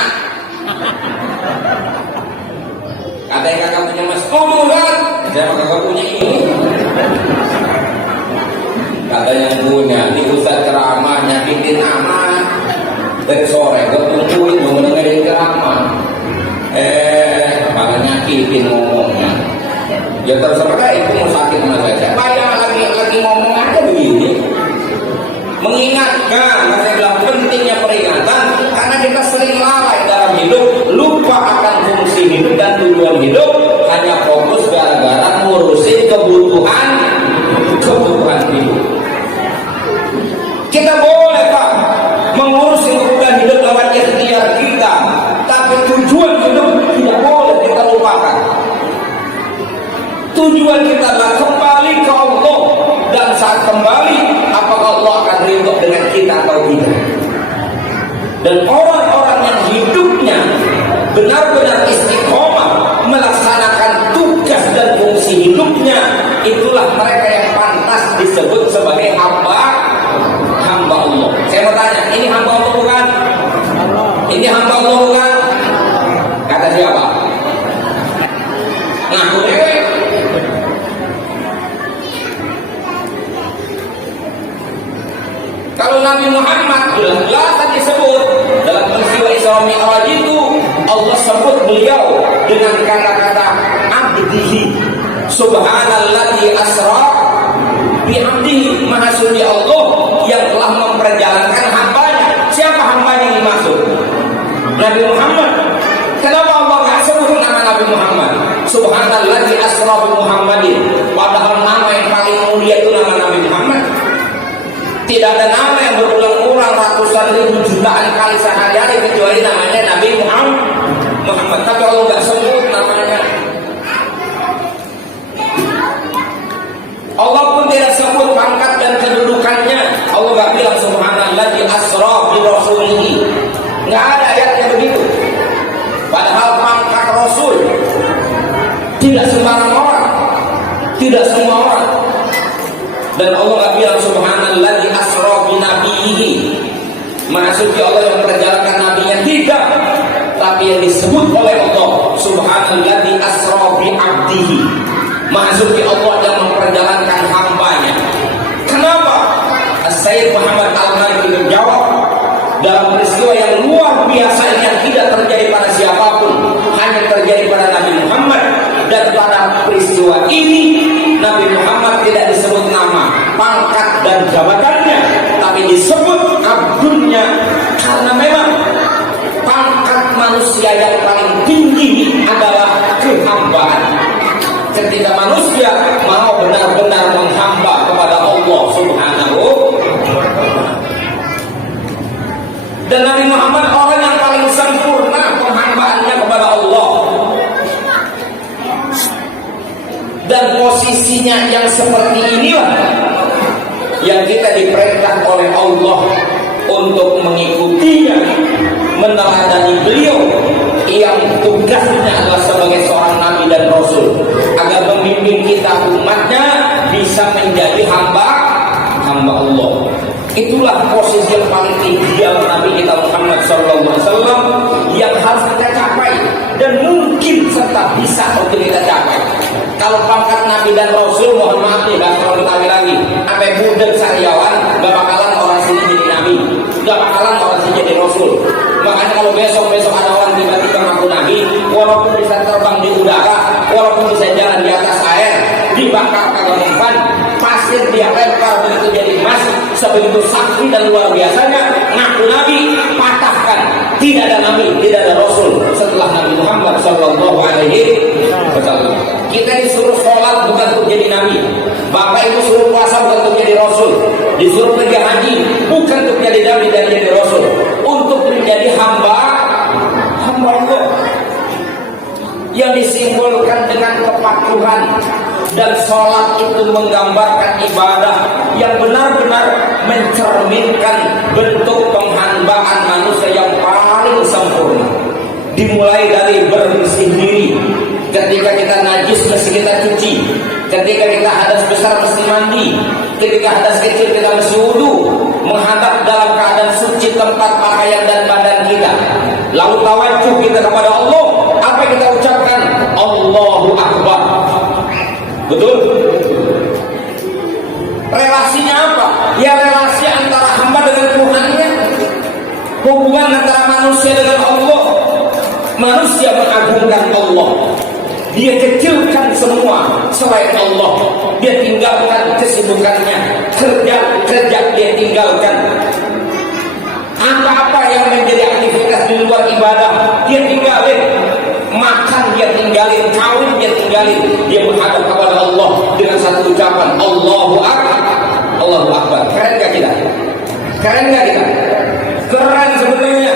Kata yang kakak punya mas setuju kan? Saya kakak punya ini. Kata yang punya, ini ustaz ceramah nyakitin amat. Dari sore gue tungguin mau dengerin ceramah. Malah nyakitin ngomongnya. Ya terserah itu mau sakit sama saya. Bayang lagi ngomong aja begini. Mengingatkan, saya bilang pentingnya peringatan karena kita sering lalai dalam hidup, lupa akan fungsi hidup dan tujuan hidup, hanya fokus gara-gara ngurusin kebutuhan hidup. Kita boleh pak mengurus kebutuhan hidup lewat ikhtiar kita, tapi tujuan hidup tidak boleh kita lupakan. Tujuan kita adalah kembali ke Allah, dan saat kembali apakah Allah akan ridho dengan kita atau tidak. Dan orang-orang yang hidupnya benar-benar istiqomah melaksanakan tugas Allah sebut beliau dengan kata-kata abdihi. Subhanalladzi asra bi abdihi. Maha suci Allah yang telah memperjalankan hambanya. Siapa hambanya yang dimaksud? Nabi Muhammad. Kenapa Allah nggak sebut nama Nabi Muhammad? Subhanalladzi asra bi Muhammadin. Padahal nama yang paling mulia itu nama Nabi Muhammad. Tidak ada nama yang berulang-ulang ratusan ribu jutaan kali sehari-hari kecuali namanya Nabi Muhammad. Tapi Allah nggak sebut namanya. Allah pun tidak sebut pangkat dan kedudukannya. Allah nggak bilang subhanalladzi asra bi rasulihi. Nggak ada ayatnya begitu. Padahal pangkat Rasul tidak sembarang orang, tidak semua orang. Dan Allah nggak bilang subhanalladzi asra bi nabiyhi. Maha suci Allah yang memperjalankan nabinya, tidak. Tapi yang disebut oleh Allah subhanalladzi asra bi abdihi. Maha suci Allah yang memperjalankan hambanya. Kenapa? Sayyid Muhammad Al-Mahdi menjawab, dalam peristiwa yang luar biasa yang tidak terjadi pada siapapun, hanya terjadi pada Nabi Muhammad. Dan pada peristiwa ini Nabi Muhammad tidak disebut nama, pangkat dan jabatannya, tapi disebut abdulnya. Karena memang pangkat manusia yang paling tinggi adalah kehambaan. Ketika manusia mau benar-benar menghamba kepada Allah Subhanahu. Dan Nabi Muhammad orang yang paling sempurna penghambaannya kepada Allah. Dan posisinya yang seperti inilah yang kita diperintah oleh Allah untuk mengikutinya, meneladani beliau yang tugasnya adalah sebagai seorang nabi dan rasul, agar membimbing kita umatnya bisa menjadi hamba Allah. Itulah posisi yang paling ideal Nabi kita Muhammad SAW yang harus kita capai dan mungkin serta bisa untuk kita capai. Kalau pangkat Nabi dan Rasul, mohon maaf nih, gak perlu ditanya lagi. Sampai budak sariawan, gak bakalan orang sini jadi Nabi, gak bakalan orang sini jadi Rasul. Makanya kalau besok ada orang tiba-tiba ngaku Nabi, walaupun bisa terbang di udara, walaupun bisa jalan di atas air, dibakar kagak mempan, pasir dia lempar begitu jadi emas, sebegitu sakti dan luar biasanya, ngaku Nabi, patahkan. Tidak ada Nabi, tidak ada Rasul setelah Nabi Muhammad Sallallahu Alaihi Wasallam. Kita disuruh sholat bukan untuk jadi Nabi, Bapak Ibu suruh puasa bukan untuk jadi Rasul, disuruh pergi haji bukan untuk jadi Nabi dan jadi Rasul, untuk menjadi hamba Allah yang disimbolkan dengan kepatuhan. Dan sholat itu menggambarkan ibadah yang benar-benar mencerminkan bentuk penghambaan manusia yang paling sempurna. Dimulai dari bersih diri, ketika kita najis mesti kita cuci, ketika kita hadas besar mesti mandi, ketika hadas kecil kita mesti wudu, menghadap dalam keadaan suci tempat pakaian dan badan kita. Lalu tawajuh kita kepada Allah, apa yang kita ucapkan? Allahu Akbar. Betul? Relasinya apa? Ya relasi antara hamba dengan Tuhannya, hubungan antara manusia dengan Allah. Manusia mengagungkan Allah, dia kecilkan semua selain Allah, dia tinggalkan kesibukannya, kerja dia tinggalkan, apa-apa yang menjadi aktivitas di luar ibadah dia tinggalin, makan dia tinggalin, kawin dia tinggalin, dia menghadap kepada Allah dengan satu ucapan Allahu Akbar. Allahu Akbar. Keren gak kita? Keren gak kita? Keren sebenarnya,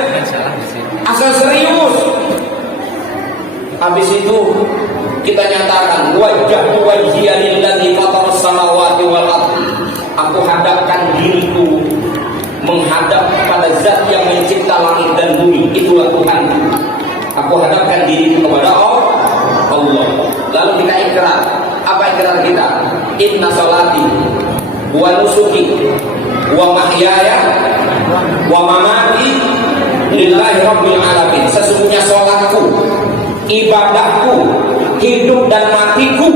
asal serius. Habis itu kita nyatakan wajjahtu wajhiya lillazi fataras samawati wal ardh. Aku hadapkan diriku menghadap kepada zat yang mencipta langit dan bumi, itulah Tuhan. Aku hadapkan diriku kepada Allah. Lalu kita ikrar. Apa ikrar kita? Inna salati wa nusuki wa mahyaya wa mamati lillahi rabbil alamin. Sesungguhnya sholatku, ibadahku, hidup dan matiku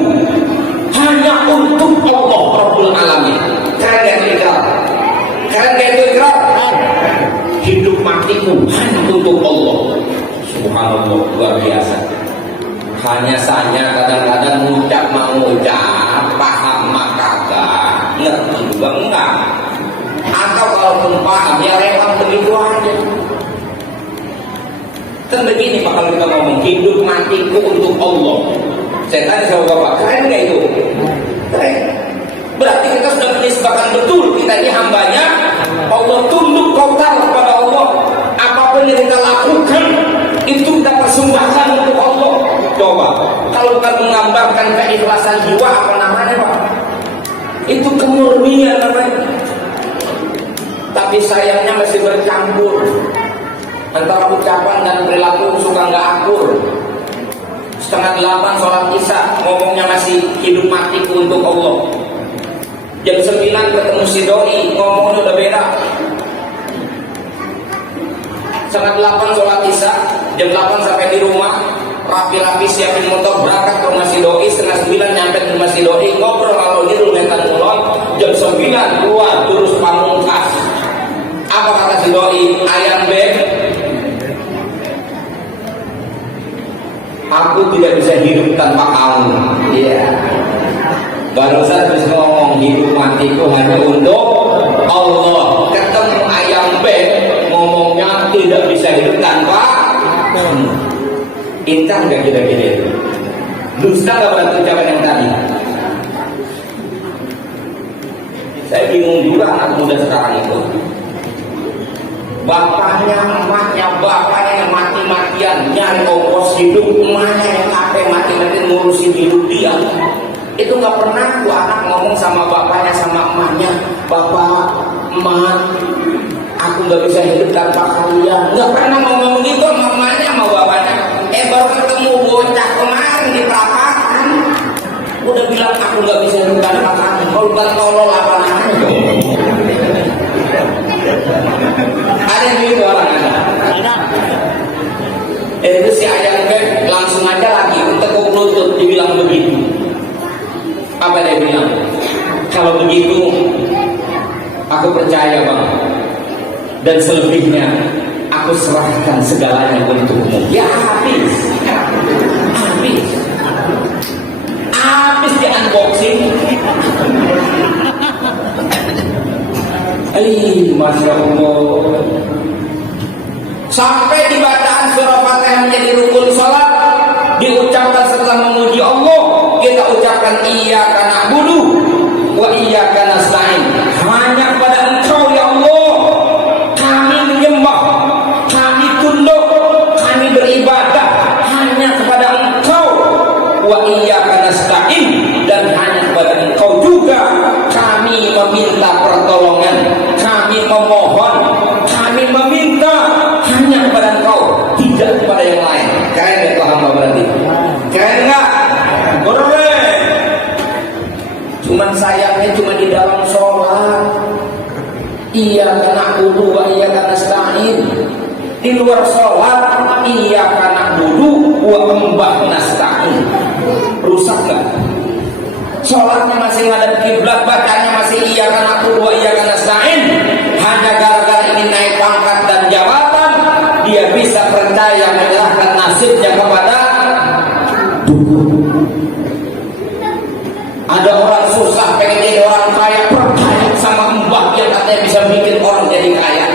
hanya untuk Allah Rabbul Alamin. Keren gak itu ikrar? Keren gak itu ikrar? Hidup matiku hanya untuk Allah. Subhanallah, luar biasa. Hanya saja kadang-kadang mengucap, paham maka kagak, ngerti juga enggak. Atau kalaupun paham ya lewat begitu aja. Kan begini bakal kita ngomong, hidup matiku untuk Allah. Saya tanya sama Bapak, keren nggak itu? Keren. Berarti kita sudah menisbahkan betul kita ini hambanya Allah, tunduk total kepada Allah. Apapun yang kita lakukan itu kita persembahkan untuk Allah. Coba, kalau bukan menggambarkan keikhlasan jiwa, apa namanya Pak? Itu kemurnian namanya. Tapi sayangnya masih bercampur antara ucapan dan perilaku, suka nggak akur. 7:30 sholat isya ngomongnya masih hidup matiku untuk Allah. Jam 9 ketemu si doi ngomongnya udah beda. 7:30 sholat isya, jam 8 sampai di rumah, rapi-rapi siapin motor berangkat ke rumah si doi, 8:30 nyampe ke rumah si doi, ngobrol kalau di rumetan ulon, jam 9 keluar terus pamungkas. Apa kata si doi? Ayam beb, aku tidak bisa hidup tanpa kamu. Iya. Barusan terus ngomong hidup matiku hanya untuk Allah. Ketemu ayam beb, ngomongnya tidak bisa hidup tanpa kamu. Intan gak kira-kira? Dusta gak berarti ucapan yang tadi? Saya bingung juga anak muda sekarang itu. Bapaknya, emaknya, bapaknya yang mati-matian nyari ongkos hidup, emaknya yang capek mati-matian ngurusin hidup dia. Itu gak pernah tuh anak ngomong sama bapaknya, sama emaknya, bapak, emak, aku gak bisa hidup tanpa kalian. Gak pernah ngomong gitu sama emaknya, sama bapaknya. Baru ketemu bocah kemarin di perapakan, udah bilang aku gak bisa hidup tanpa kamu. Kalau bukan tolol apa namanya? Ada yang gitu orang-orang. Itu si ayam beb langsung aja lagi tekuk lutut dibilang begitu. Apa dia bilang? Kalau begitu aku percaya bang, dan selebihnya aku serahkan segalanya untukmu. Ya habis di unboxing. Masya Allah. Sampai di bacaan surah Fatihah menjadi rukun salat, diucapkan setelah memuji Allah, kita ucapkan iyyaka na'budu wa iyyaka nasta'in. Hanya kepada Engkau ya Allah kami menyembah, kami tunduk, kami beribadah. Hanya kepada Engkau wa iyyaka nasta'in, dan hanya kepada Engkau juga kami meminta pertolongan, kami memohon, kami meminta. Hanya kepada Engkau, tidak kepada yang lain. Kalian gak paham apa berarti? Kalian gak? Boleh. Cuman sayangnya cuma di dalam sholat. Iyyaka na'budu wa iyyaka nasta'in. Di luar sholat, iyyaka na'budu wa iyyaka nasta'in. Rusak gak? Sholatnya masih ngadep kiblat, bacanya masih iyyaka na'budu wa iyyaka nasta'in. Hanya gara-gara ingin naik pangkat dan jabatan, dia bisa percaya menyerahkan nasibnya kepada dukun. Ada orang susah pengen jadi orang kaya, percaya sama mbah yang katanya bisa bikin orang jadi kaya.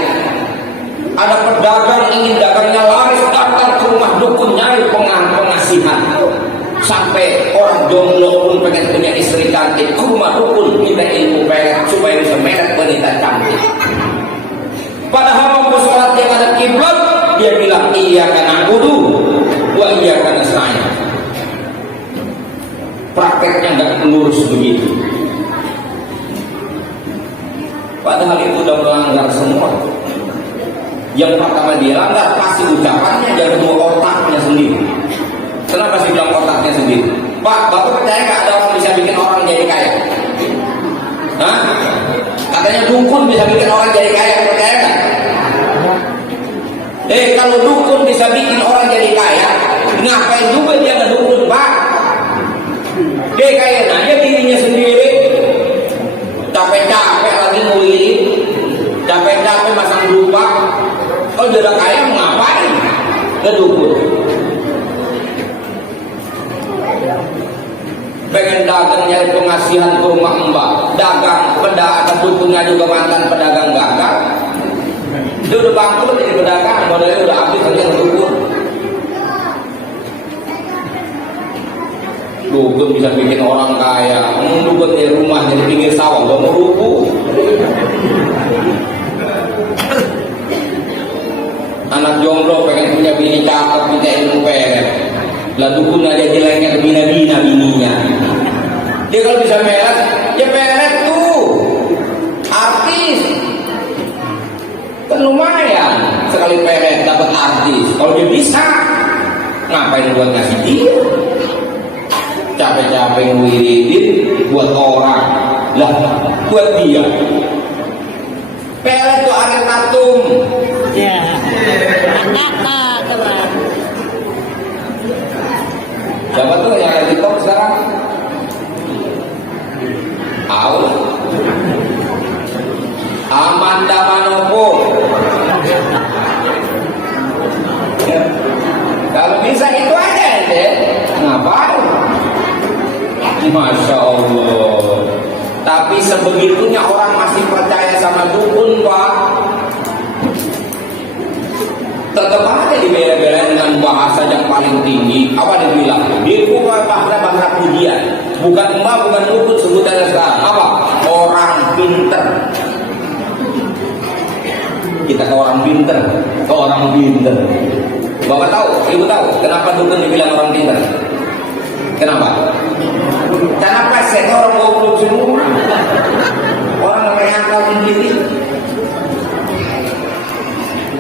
Ada pedagang ingin dagangnya laris, datang ke rumah dukun nyari pengasihan. Sampai orang jomblo pun pengen punya istri cantik, ke rumah dukun minta ilmu perak supaya bisa merek wanita cantik. Padahal waktu sholat yang ada kiblat, dia bilang iyyaka na'budu wa iyyaka nasta'in. Prakteknya nggak lurus begitu. Padahal itu udah melanggar semua. Yang pertama dia langgar pasti ucapannya, dan kedua otaknya sendiri. Kenapa sih bilang otaknya sendiri? Pak, Bapak percaya nggak ada orang bisa bikin orang jadi kaya? Hah? Katanya dukun bisa bikin orang jadi kaya, percaya nggak? Kalau dukun bisa bikin orang jadi kaya, ngapain juga dia ngedukun, Pak? Dia kaya aja dirinya sendiri. Capek-capek lagi ngulirin, capek-capek masang lupa. Kalau dia udah kaya mau ngapain? Ngedukun. datang nyari pengasihan ke rumah mbak, dagang, pedagang, dukunnya juga mantan pedagang gagal. Dia udah bangkrut jadi pedagang, modalnya udah habis kerja dukun. Dukun bisa bikin orang kaya, dukun di rumah di pinggir sawah, gak mau rubuh. Anak jomblo pengen punya bini cakep, minta ilmu pengen. Lah dukun aja jeleknya ke bina-bina bininya. Dia kalau bisa meret, ya meret tuh. Artis. Kan lumayan sekali meret dapat artis. Kalau dia bisa, ngapain buat ngasih dia? Capek-capek ngewiridin buat orang. Lah, buat dia. Meret tuh Ariel Tatum. Ya. Kata teman. Siapa tuh yang ada di TikTok sekarang? Tahu? Amanda Manopo. Ya. Kalau bisa itu aja ente. Ngapain? Masya Allah. Tapi sebegitunya orang masih percaya sama dukun, Pak. Tetap aja dibela-belain dengan bahasa yang paling tinggi. Apa dia bilang? Dia bukan bahasa pujian, bukan emak, bukan dukun, sebutannya sekarang apa? Orang pinter. Kita ke orang pinter, ke orang pinter. Bapak tahu, ibu tahu kenapa dukun dibilang orang pinter? Kenapa? Karena saya orang goblok semua. Orang namanya akal tinggi.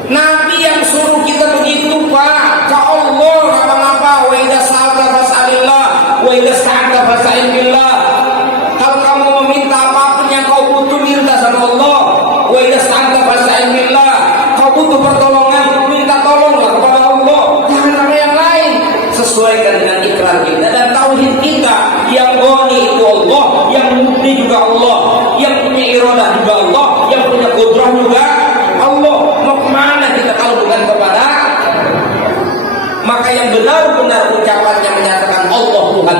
Nabi yang suruh kita begitu, Pak. Ke Allah apa-apa. Wa idza sa'alta fas'alillah, wa idza sta'anta fasta'in billah. Kalau kamu meminta apapun yang kau butuh, minta sama Allah. Wa idza sta'anta fasta'in billah. Kau butuh pertolongan, minta tolonglah kepada Allah. Jangan sama yang lain. Sesuaikan dengan ikrar kita dan tauhid kita. Yang Ghani itu Allah, yang Mubni juga Allah, yang punya iradah juga Allah, yang punya qudrah juga Allah. Mau kemana kita kalau bukan kepada? Maka yang benar-benar ucapannya menyatakan Allah Tuhan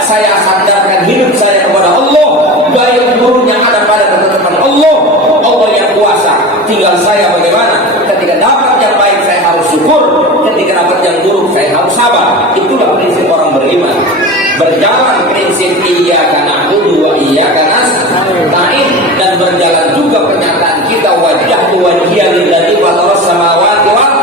saya sandarkan hidup saya kepada Allah, baik buruknya ada pada ketetapan Allah. Allah yang kuasa, tinggal saya bagaimana. Ketika dapat yang baik saya harus syukur, ketika dapat yang buruk saya harus sabar. Itulah prinsip orang beriman. Berjalan prinsip iyyaka na'budu wa iyyaka nasta'in, dan berjalan juga pernyataan kita wajjahtu wajhiya lillazi fataras samawati wal.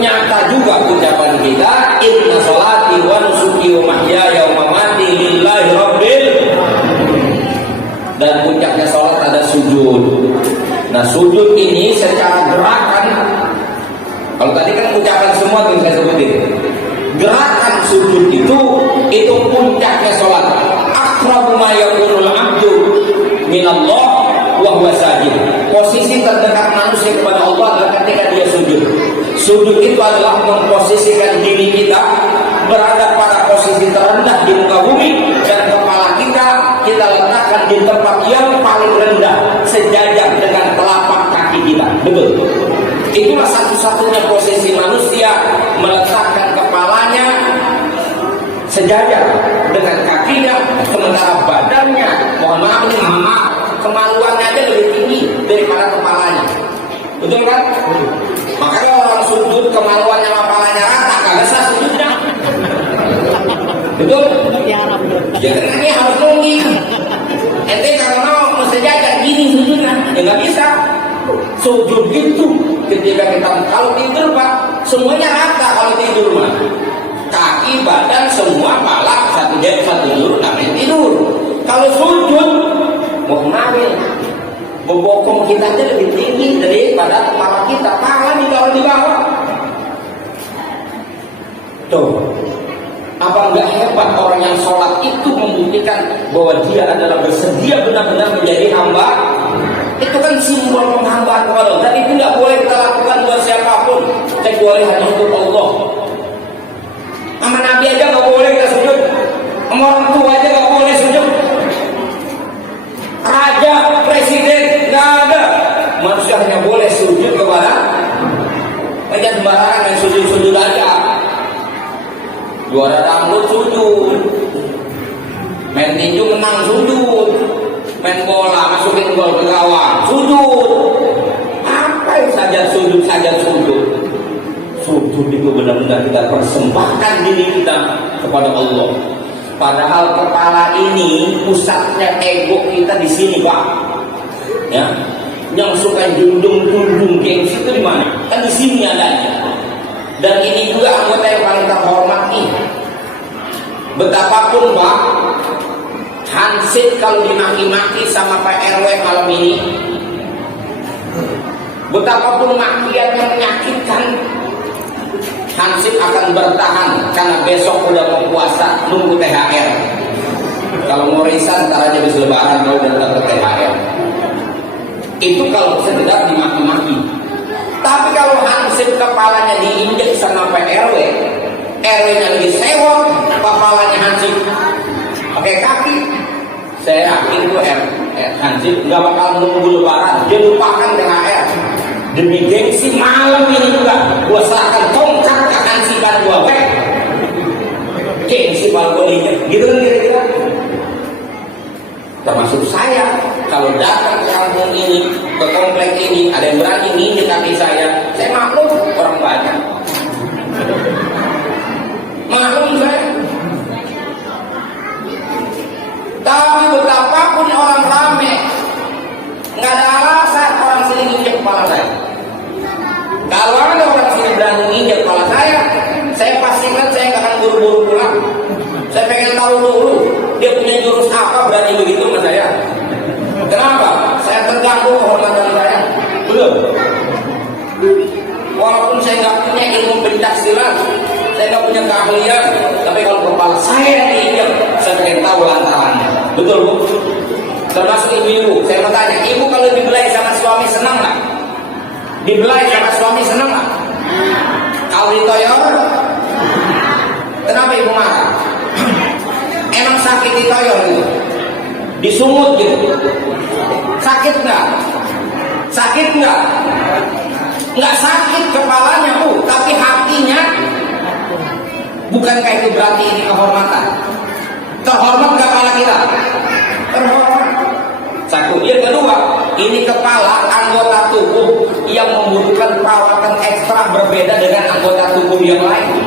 Nyata juga ucapan kita inna sholati wa nusuki wa mahyaya wa mamati lillahi rabbil. Dan puncaknya sholat ada sujud. Nah sujud ini secara gerakan, kalau tadi kan ucapan semua yang saya sebutin, gerakan sujud itu puncaknya sholat. Aqrabu ma yakunul abdu minallah wa huwa sajid. Posisi terdekat manusia kepada Allah adalah ketika dia sujud. Sujud itu adalah memposisikan diri kita berada pada posisi terendah di muka bumi, dan kepala kita letakkan di tempat yang paling rendah sejajar dengan telapak kaki kita. Betul. Itulah satu-satunya posisi manusia, meletakkan kepalanya sejajar dengan kakinya, sementara badannya, mohon maaf ini kemaluannya aja lebih tinggi daripada kepalanya. Betul kan? Makanya orang sujud kemaluannya sama kepalanya rata, kagak sah sujudnya. Betul? Ya ini harus nungging. Ente kalau mau sejajar gini sujudnya, ya nggak bisa. Sujud gitu ketika kita kalau tidur, Pak, semuanya rata kalau tidur, mah. Kaki, badan, semua pala satu jam satu dulu namanya tidur. Kalau sujud mau ngambil bobokong kita aja lebih tinggi daripada kepala kita. Kepala ditaruh di bawah. Tuh, apa enggak hebat orang yang sholat itu membuktikan bahwa dia adalah bersedia benar-benar menjadi hamba. Itu kan simbol penghambaan kepada Allah. Dan itu tidak boleh kita lakukan buat siapapun, kecuali hanya untuk Allah. Sama Nabi aja gak boleh kita sujud, sama orang tua aja gak boleh sujud, raja, presiden, gak ada. Manusia hanya boleh sujud kepada aja sembarangan, dan sujud-sujud aja. Juara dangdut sujud, Main tinju menang sujud, main bola masukin gol ke gawang sujud. Apa yang sajad sujud? Sujud itu benar-benar kita persembahkan diri kita kepada Allah. Padahal kepala ini pusatnya ego kita di sini, Pak. Ya, yang suka junjung gengsi itu di mana? Kan di sini adanya. Dan ini juga anggota yang paling terhormat nih. Betapapun, Pak, Hansip kalau dimaki-maki sama Pak RW malam ini, betapapun makian yang menyakitkan, Hansip akan bertahan karena besok udah mau puasa, nunggu THR. Kalau mau risan, ntar aja bisa lebaran kalau udah dapat THR. Itu kalau sekedar dimaki-maki. Tapi kalau Hansip kepalanya diinjek sama Pak RW, RW-nya lagi sewot, kepalanya Hansip pakai kaki, saya yakin itu Hansip nggak bakal nunggu lebaran, dia lupakan THR. Demi gengsi malam ini juga gua serahkan tongkat ke Hansipan gua, gengsi malam gua injek, gitu kan kira-kira. Termasuk saya, kalau datang ke kampung ini, ke komplek ini, ada yang berani nginjek kaki saya maklum, orang banyak. Maklum saya. Tapi betapapun orang rame, nggak ada alasan orang sini nginjek kepala saya. Kalau ada orang sini berani nginjek kepala saya pastikan saya nggak akan buru-buru pulang. Saya pengen tahu dulu dia punya jurus apa berani begitu sama saya. Kenapa? Saya terganggu kehormatan saya. Belum. Walaupun saya nggak punya ilmu pencaksilat, saya nggak punya keahlian, tapi kalau kepala saya diinjek, saya pengen tahu lantarannya. Betul, Bu? Termasuk ibu-ibu, saya mau tanya, ibu kalau dibelai sama suami senang nggak? Dibelai sama suami senang nggak? Kalau ditoyor, kenapa ibu marah? Emang sakit ditoyor gitu? Disungut gitu? Sakit nggak? Sakit nggak? Nggak sakit kepalanya, Bu, tapi hatinya. Bukankah itu berarti ini kehormatan? Terhormat nggak kepala kita? Terhormat. Satu. Yang kedua, ini kepala anggota tubuh yang membutuhkan perawatan ekstra berbeda dengan anggota tubuh yang lain.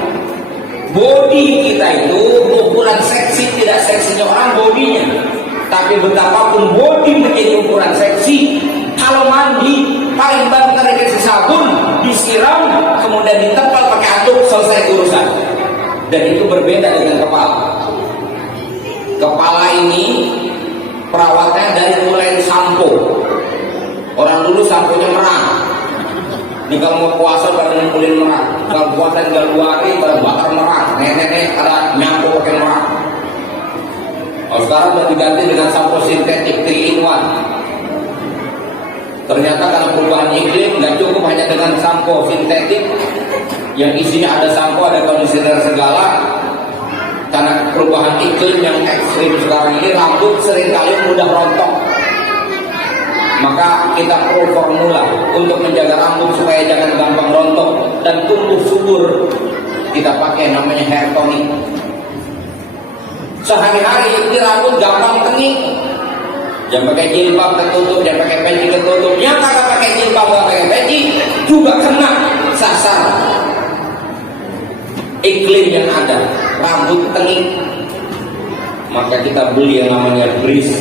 Body kita itu ukuran seksi tidak seksinya orang bodinya. Tapi betapapun body menjadi ukuran seksi, kalau mandi paling banter dikasih sabun, disiram, kemudian ditempel pakai anduk, selesai urusan. Dan itu berbeda dengan kepala. Kepala ini perawatnya dari mulai sampo. Orang dulu samponya merah. Ini kalau mau puasa pada ngumpulin merah. Kalau puasa 3 hari pada bakar merah. Nenek-nenek ada nyampo pakai merah. Oh, sekarang udah diganti dengan sampo sintetik 3-in-1. Ternyata karena perubahan iklim nggak cukup hanya dengan sampo sintetik yang isinya ada sampo, ada kondisioner segala. Karena perubahan iklim yang ekstrim sekarang ini, rambut seringkali mudah rontok. Maka kita perlu formula untuk menjaga rambut supaya jangan gampang rontok dan tumbuh subur. Kita pakai namanya hair tonic. Sehari-hari ini rambut gampang tengik. Jangan pakai jilbab tertutup, jangan pakai peci tertutup. Yang kagak pakai jilbab, nggak pakai peci juga kena sasar iklim yang ada, rambut tengik. Maka kita beli yang namanya Breeze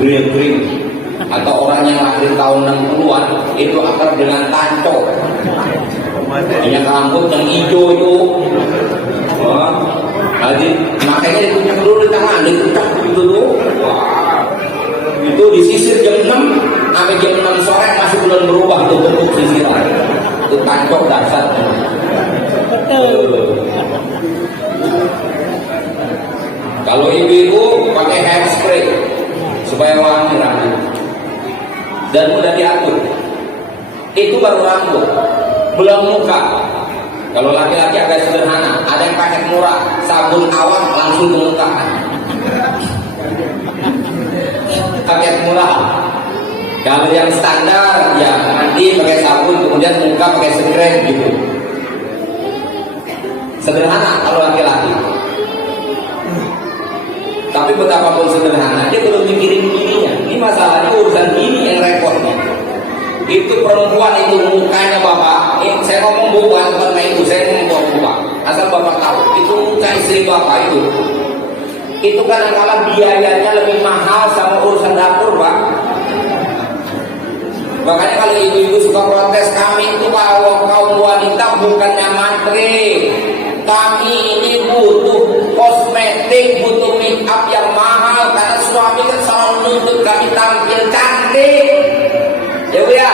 Grill Cream. Atau orang yang lahir tahun 60-an itu akar dengan tanco, banyak rambut yang hijau itu. Jadi makanya dikucak dulu di tangan, dikucak gitu dulu. Itu disisir jam 6 sampai jam 6 sore masih belum berubah tuh bentuk sisiran. Itu tancok dasar. Kalau ibu-ibu pakai hairspray supaya wangi rambut dan mudah diatur. Itu baru rambut, belum muka. Kalau laki-laki agak sederhana, ada yang pakai murah, sabun awam langsung ke muka. Pakai murah. Kalau yang standar ya mandi pakai sabun, kemudian muka pakai scrub gitu. Sederhana kalau laki-laki. Tapi betapapun sederhana, dia belum mikirin bininya. Ini masalahnya urusan bini yang repotnya. Itu perempuan itu mukanya bapak, saya ngomong bukan karena itu, saya ngomong bapak. Asal bapak tahu, itu muka istri bapak itu kadang-kadang biayanya lebih mahal sama urusan dapur, pak. Makanya kalau ibu-ibu suka protes, kami itu kalau kaum wanita bukannya mantri, kami ini butuh kosmetik, butuh make up yang mahal karena suami kan selalu nuntut kami tampil cantik. Ya Bu ya,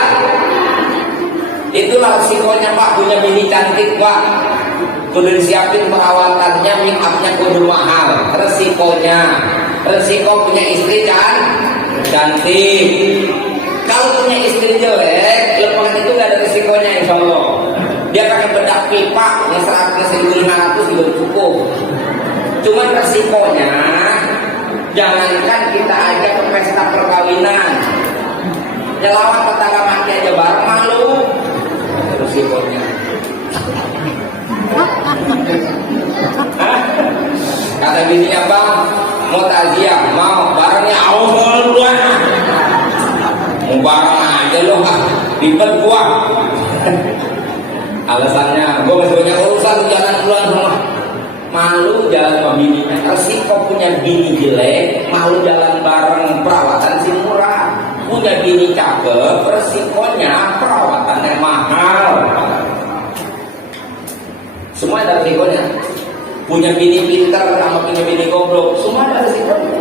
itulah resikonya pak punya bini cantik pak. Kudu disiapin perawatannya, make upnya kudu mahal. Resiko punya istri cantik. Kalau punya istri jelek, lepas itu nggak ada resikonya insya Allah. Dia pakai bedak pipa yang 100.500 juga cukup. Cuman resikonya, jangankan kita aja ke pesta perkawinan, nyelawan tetangga mati aja bareng malu. Resikonya. Kata bininya, bang, mau takziah, mau barangnya Allah. Mau barang aja loh, ribet gua. Alasannya, gua masih banyak urusan, jalan pulang rumah. Malu jalan sama bininya. Resiko punya bini jelek, malu jalan bareng, perawatan sih murah. Punya bini cakep, resikonya perawatannya mahal. Semua ada resikonya. Punya bini pintar sama punya bini goblok, semua ada resikonya.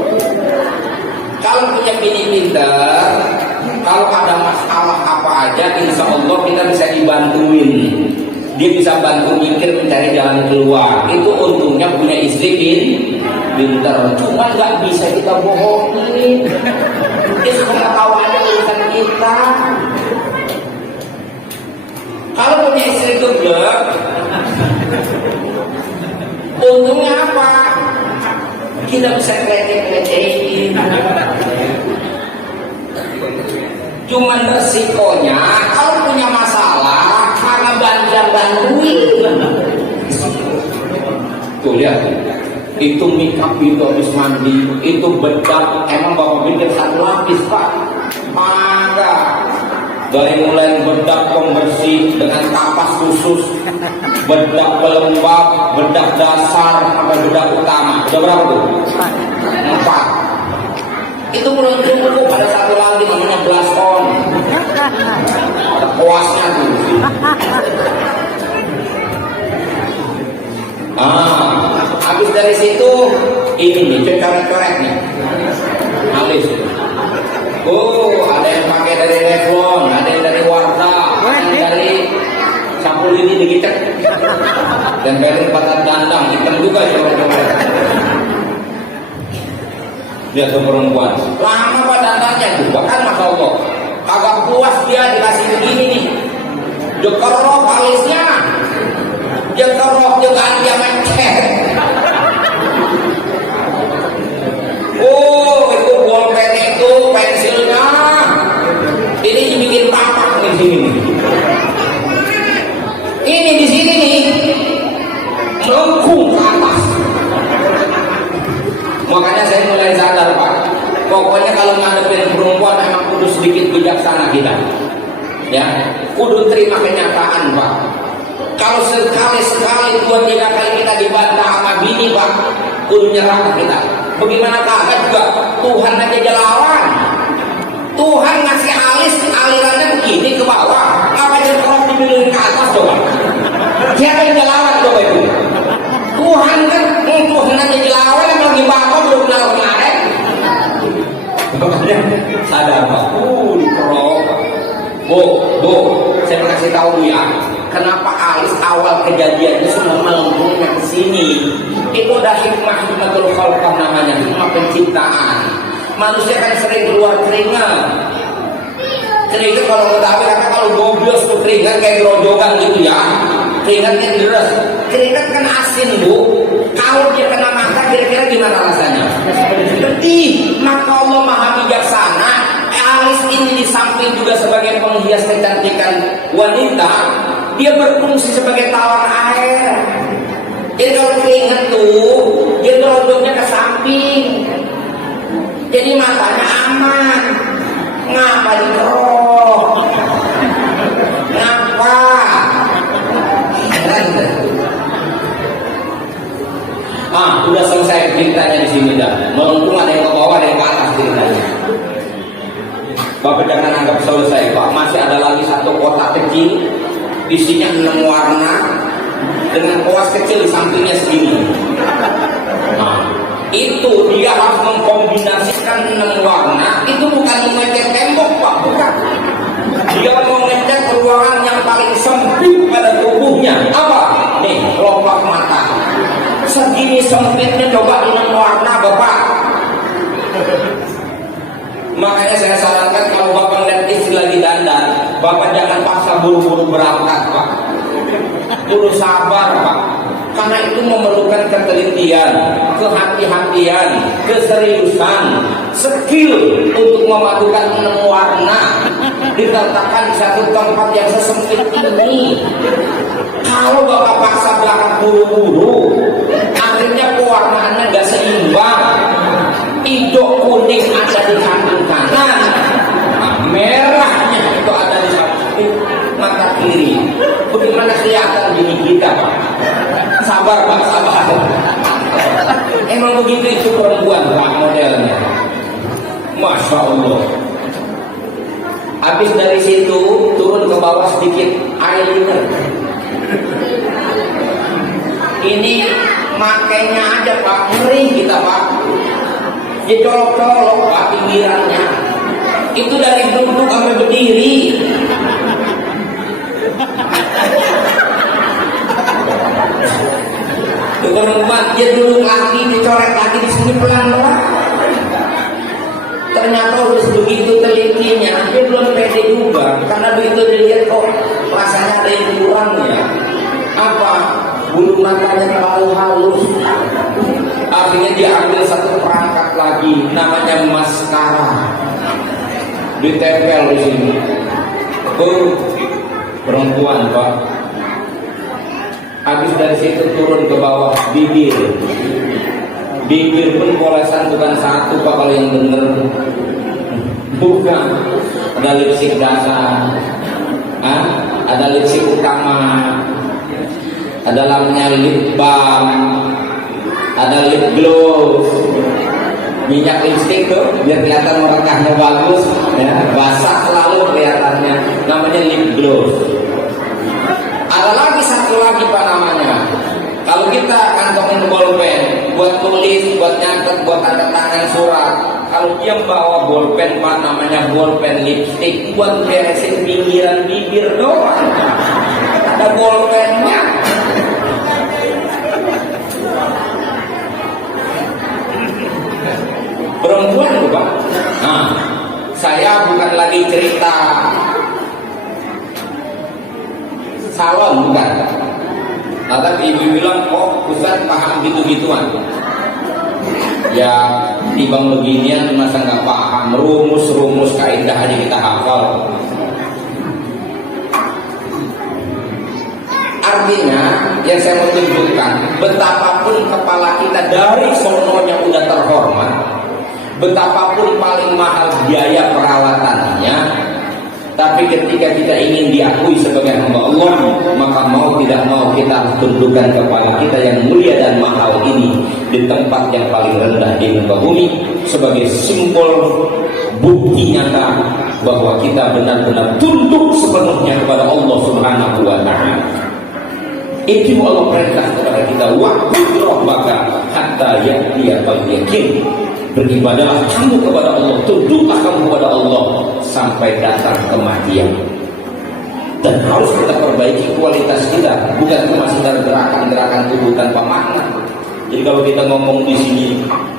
Kalau punya bini pintar, kalau ada masalah apa aja, insya Allah kita bisa dibantuin. Dia bisa bantu mikir mencari jalan keluar. Itu untungnya punya istri pintar. Cuma nggak bisa kita bohongin. Dia suka tahu aja urusan kita. Kalau punya istri goblok, untungnya apa? Kita bisa kelecehin. Cuman resikonya kalau punya masalah karena bantuin. Tuh lihat, itu makeup itu habis mandi, itu bedak. Emang bapak pikir satu lapis pak? Maka dari mulai bedak pembersih dengan kapas khusus, bedak pelembab, bedak dasar, sampai bedak utama. Udah berapa tuh? 4. Itu belum cukup, pada satu lagi namanya blush on. Ada puasnya tuh. Habis dari situ ini nih coret-coret nih. Alis. Ada yang pakai dari Revlon, ada yang dari Warta, ada yang dari sapu lidi digicek. Dan dari patat dandang hitam juga coret-coret. Dia tuh perempuan lama dandannya juga kan, masya Allah kagak puas dia dikasih begini nih, jekerok alisnya, jekerok juga dia mencet. Itu bolpen itu pensilnya ini dibikin tapak di sini. Ini di sini nih melengkung ke atas. Makanya saya mulai sadar pak, pokoknya kalau ngadepin perempuan emang kudu sedikit bijaksana kita, ya, kudu terima kenyataan pak. Kalau sekali-sekali 2-3 kali kita dibantah sama bini pak, kudu nyerah kita. Bagaimana kagak juga Tuhan aja jelawan. Tuhan ngasih alis alirannya begini ke bawah, apa yang kalau dibilang ke atas coba? Siapa yang jelawan coba itu? Tuhan kan, Tuhan aja jelawan yang lagi bakal belum kenal kemarin. Sadar pak, dikerok. Bu, saya mau kasih tahu bu ya, kenapa alis awal kejadiannya semua melengkungnya ke sini? Itu udah hikmatul khalqah namanya, hikmah penciptaan. Manusia kan sering keluar keringat. Keringat kalau ketahui, karena kalau gobios tuh keringat kayak gerojokan gitu ya. Keringatnya deras. Keringat kan asin bu. Kalau dia kena mata kira-kira gimana rasanya? Pedih. Maka Allah maha bijaksana. Alis ini di samping juga sebagai penghias kecantikan wanita, dia berfungsi sebagai tawar air. Jadi kalau keringat tuh dia gerodoknya ke samping. Jadi matanya aman. Ngapa dikerok? Ngapa? Udah selesai ceritanya di sini dah. Melengkung ada yang ke bawah, ada yang ke atas ceritanya. Bapak jangan anggap selesai, Pak. Masih ada lagi satu kotak kecil, isinya 6 warna dengan kuas kecil di sampingnya segini. Itu dia harus mengkombinasikan 6 warna. Itu bukan mengecat tembok, Pak, bukan. Dia mau ngecat ruangan yang paling sempit pada tubuhnya. Apa? Nih, kelopak mata. Segini sempitnya coba 6 warna, Bapak. Makanya saya sarankan kalau Bapak lihat istri lagi dandan, Bapak jangan paksa buru-buru berangkat, Pak. Dulu sabar, Pak. Karena itu memerlukan ketelitian, kehati-hatian, keseriusan, skill untuk memadukan 6 warna diletakkan di satu tempat yang sesempit ini. Kalau Bapak paksa berangkat buru-buru, akhirnya pewarnaannya nggak seimbang. Hijau kuning ada di samping kanan, merahnya itu ada di samping mata kiri. Bagaimana kelihatan gini kita, Pak? Sabar, Pak, sabar. Emang begitu itu perempuan, Pak, modelnya. Masya Allah. Habis dari situ turun ke bawah sedikit eyeliner. Ini makainya aja, Pak, ngeri kita, Pak. Dicolok-colok, Pak, pinggirannya. Itu dari duduk sampai berdiri. Perempuan dia duduk lagi, dicoret lagi di sini pelan-pelan. Ternyata udah begitu telitinya, dia belum pede juga. Karena begitu dilihat kok rasanya ada yang kurang ya. Apa? Bulu matanya terlalu halus. Akhirnya dia ambil satu perangkat lagi, namanya maskara. Ditempel di sini. Perempuan, Pak. Habis dari situ turun ke bawah, bibir. Bibir pun polesan bukan satu, Pak, kalau yang bener. Bukan. Ada lipstick dasar, ada lipstick utama, ada namanya lip balm, ada lip gloss, minyak lipstick tuh biar kelihatan rekahnya bagus, ya, basah selalu kelihatannya, namanya lip gloss. Ada lagi satu lagi, Pak, namanya. Kalau kita kantongin bolpen buat tulis, buat nyatet, buat tanda tangan surat. Kalau dia bawa bolpen, Pak, namanya bolpen lipstick buat beresin pinggiran bibir doang. Ada bolpennya. Perempuan, Pak. Nah, saya bukan lagi cerita salon, bukan. Tapi ibu bilang, oh Ustaz paham gitu-gituan. Ya dibang beginian masa nggak paham, rumus-rumus kaidah aja kita hafal. Artinya yang saya mau tunjukkan, betapapun kepala kita dari sononya udah terhormat, betapapun paling mahal biaya perawatannya, tapi ketika kita ingin diakui sebagai hamba Allah, maka mau tidak mau kita harus tundukkan kepala kita yang mulia dan mahal ini di tempat yang paling rendah di muka bumi sebagai simbol bukti nyata bahwa kita benar-benar tunduk sepenuhnya kepada Allah Subhanahu wa Ta'ala. Itu Allah perintah kepada kita, wa'bud rabbaka hatta ya'tiyakal yaqin. Beribadahlah kamu kepada Allah, tunduklah kamu kepada Allah sampai datang kematian. Dan harus kita perbaiki kualitas kita, bukan cuma sekedar gerakan-gerakan tubuh tanpa makna. Jadi kalau kita ngomong di sini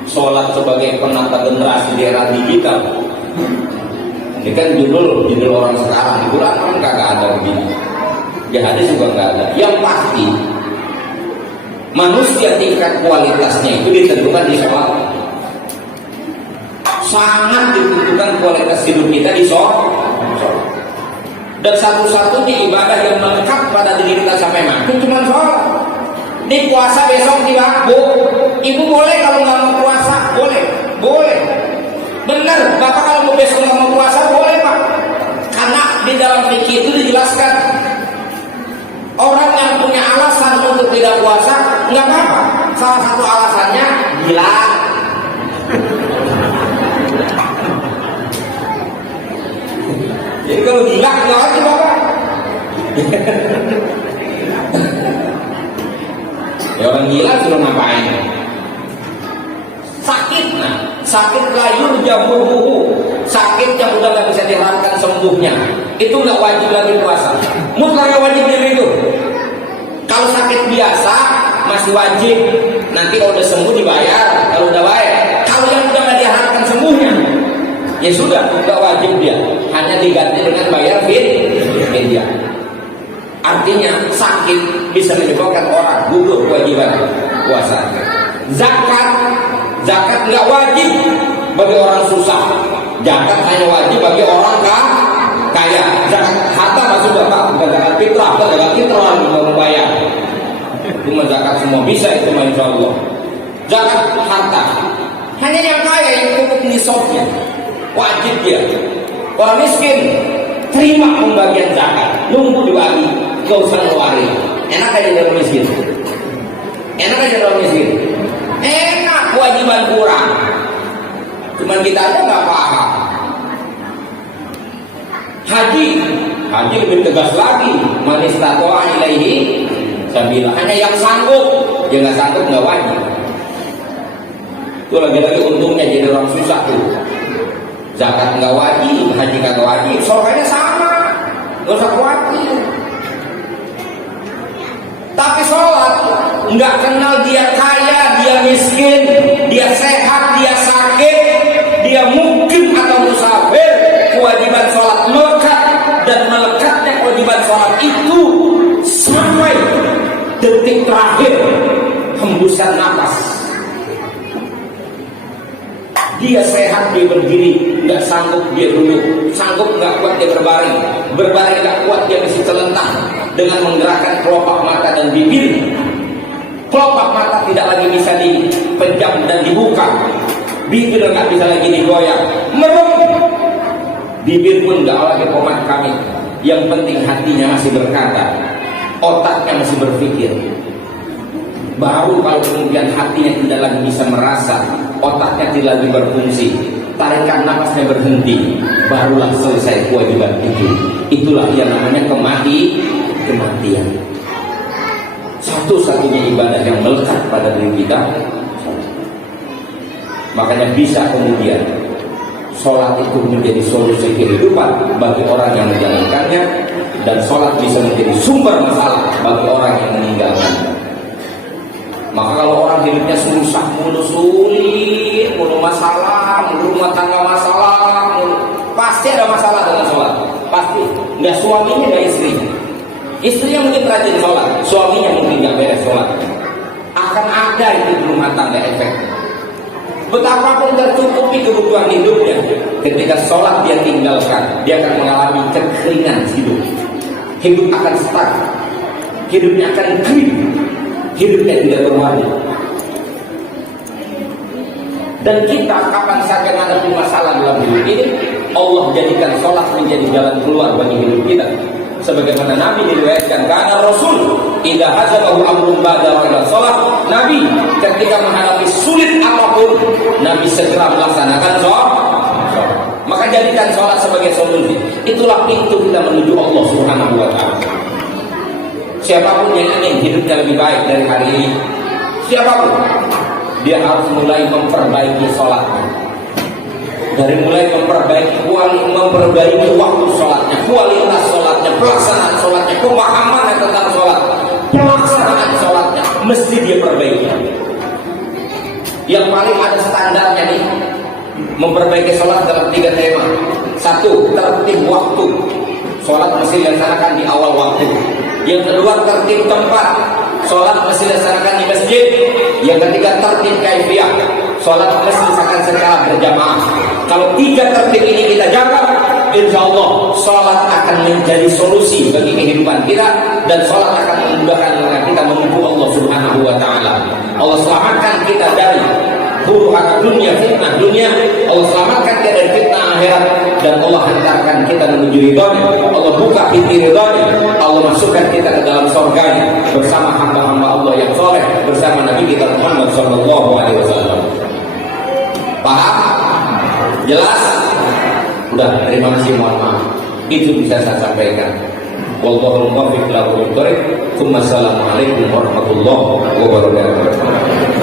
sholat sebagai penata generasi di era digital, ini kan judul orang sekarang. Di Quran kan kagak ada begini, di hadis juga nggak ada. Yang pasti manusia tingkat kualitasnya itu ditentukan di sholat. Sangat ditentukan kualitas hidup kita di sholat. Dan satu-satunya ibadah yang melekat pada diri kita sampai mati cuma sholat. Di puasa besok di waktu, ibu boleh kalau nggak mau puasa, boleh. benar, Bapak kalau mau besok nggak mau puasa boleh Pak. Karena di dalam fikih itu dijelaskan orang yang punya alasan untuk tidak puasa nggak apa-apa. Salah satu alasannya gila. Jadi kalau gila nggak wajib Bapak. Ya orang gila suruh ngapain? Sakit, nah sakit layur jamur buku, sakit yang udah nggak bisa diharapkan sembuhnya, itu nggak wajib lagi puasa. Mutlak nggak wajib itu. Kalau sakit biasa masih wajib, nanti kalau udah sembuh dibayar, kalau udah baik. Kalau yang udah nggak diharapkan sembuhnya, ya sudah nggak wajib dia, hanya diganti dengan bayar fidyah. Artinya sakit bisa menyebabkan orang gugur kewajiban puasa. Zakat nggak wajib bagi orang susah. Zakat hanya wajib bagi orang kaya. Zakat harta masuk Bapak, bukan zakat fitrah. Zakat fitrah juga membayar. Cuma zakat semua bisa itu insya Allah. Zakat harta hanya yang kaya yang cukup nisabnya, wajib dia. Orang miskin terima pembagian zakat, nunggu dibagi, gak usah ngeluarin. Enak aja orang miskin. Enak aja orang miskin. Enak, kewajiban kurang. Cuman kita aja nggak paham. Haji lebih tegas lagi. Man istata'a ilaihi sabila. Hanya yang sanggup, yang nggak sanggup nggak wajib. Itu lagi-lagi untungnya jadi orang susah tuh. Zakat nggak wajib, haji nggak wajib, soalnya sama, nggak usah khawatir. Tapi sholat nggak kenal dia kaya, dia miskin, dia sehat, dia sakit, dia mukim atau musafir. Kewajiban sholat melekat, dan melekatnya kewajiban sholat itu sampai detik terakhir hembusan nafas. Dia sehat, dia berdiri, nggak sanggup dia duduk, sanggup nggak kuat dia berbaring nggak kuat dia mesti terlentang dengan menggerakkan kelopak mata dan bibir. Kelopak mata tidak lagi bisa dipejam dan dibuka, bibir nggak bisa lagi digoyang, merem, bibir pun nggak lagi komat kami. Yang penting hatinya masih berkata, otaknya masih berpikir. Baru kalau kemudian hatinya tidak lagi bisa merasa, otaknya tidak lagi berfungsi, tarikan nafasnya berhenti, barulah selesai kewajiban itu. Itulah yang namanya kematian. Satu-satunya ibadah yang melekat pada diri kita. Makanya bisa kemudian sholat itu menjadi solusi kehidupan bagi orang yang menjalankannya, dan sholat bisa menjadi sumber masalah bagi orang yang meninggalkannya. Maka kalau orang hidupnya susah, mulu sulit, mulu masalah, mulu rumah tangga masalah, pasti ada masalah dengan sholat. Pasti. Nggak suaminya, nggak istrinya. Istrinya mungkin rajin sholat, suaminya mungkin nggak beres sholat. Akan ada itu di rumah tangga efek. Betapapun tercukupi kebutuhan hidupnya, ketika sholat dia tinggalkan, dia akan mengalami kekeringan hidup. Hidup akan stuck, hidupnya akan kering, hidupnya tidak berwarna. Dan kita kapan saja menghadapi masalah dalam hidup ini, Allah jadikan sholat menjadi jalan keluar bagi hidup kita. Sebagaimana Nabi diriwayatkan, karena Rasul idza hazabahu amrun ba'da ila sholat, Nabi ketika menghadapi sulit apapun, Nabi segera melaksanakan sholat. Maka jadikan sholat sebagai solusi. Itulah pintu kita menuju Allah Subhanahu wa ta'ala. Siapapun yang ingin hidupnya lebih baik dari hari ini, siapapun, dia harus mulai memperbaiki sholatnya. Dari mulai memperbaiki waktu sholatnya, kualitas sholatnya, pelaksanaan sholatnya, pemahaman tentang sholat, pelaksanaan sholatnya mesti dia perbaiki. Yang paling ada standarnya nih, memperbaiki sholat dalam 3 tema. 1. Tertib waktu, sholat mesti dilaksanakan di awal waktu. Yang kedua, tertib tempat, sholat mesti dilaksanakan di masjid. Yang ketiga, tertib kaifiyah, sholat mesti dilaksanakan secara berjamaah. Kalau 3 tertib ini kita jaga, insya Allah sholat akan menjadi solusi bagi kehidupan kita, dan sholat akan memudahkan kita menuju Allah Subhanahu wa ta'ala. Allah selamatkan kita dari huru hara dunia, fitnah dunia. Allah selamatkan kita dari fitnah akhirat, dan Allah hantarkan kita menuju ridhonya. Allah buka pintu ridhonya, Allah masukkan kita ke dalam surganya bersama hamba-hamba Allah yang soleh, bersama Nabi kita Muhammad sallallahu alaihi wasallam. Paham? Jelas? Udah, terima kasih, mohon maaf. Itu bisa saya sampaikan. Wallahu muwaffiq ila aqwamit thoriq. Assalamualaikum warahmatullahi wabarakatuh.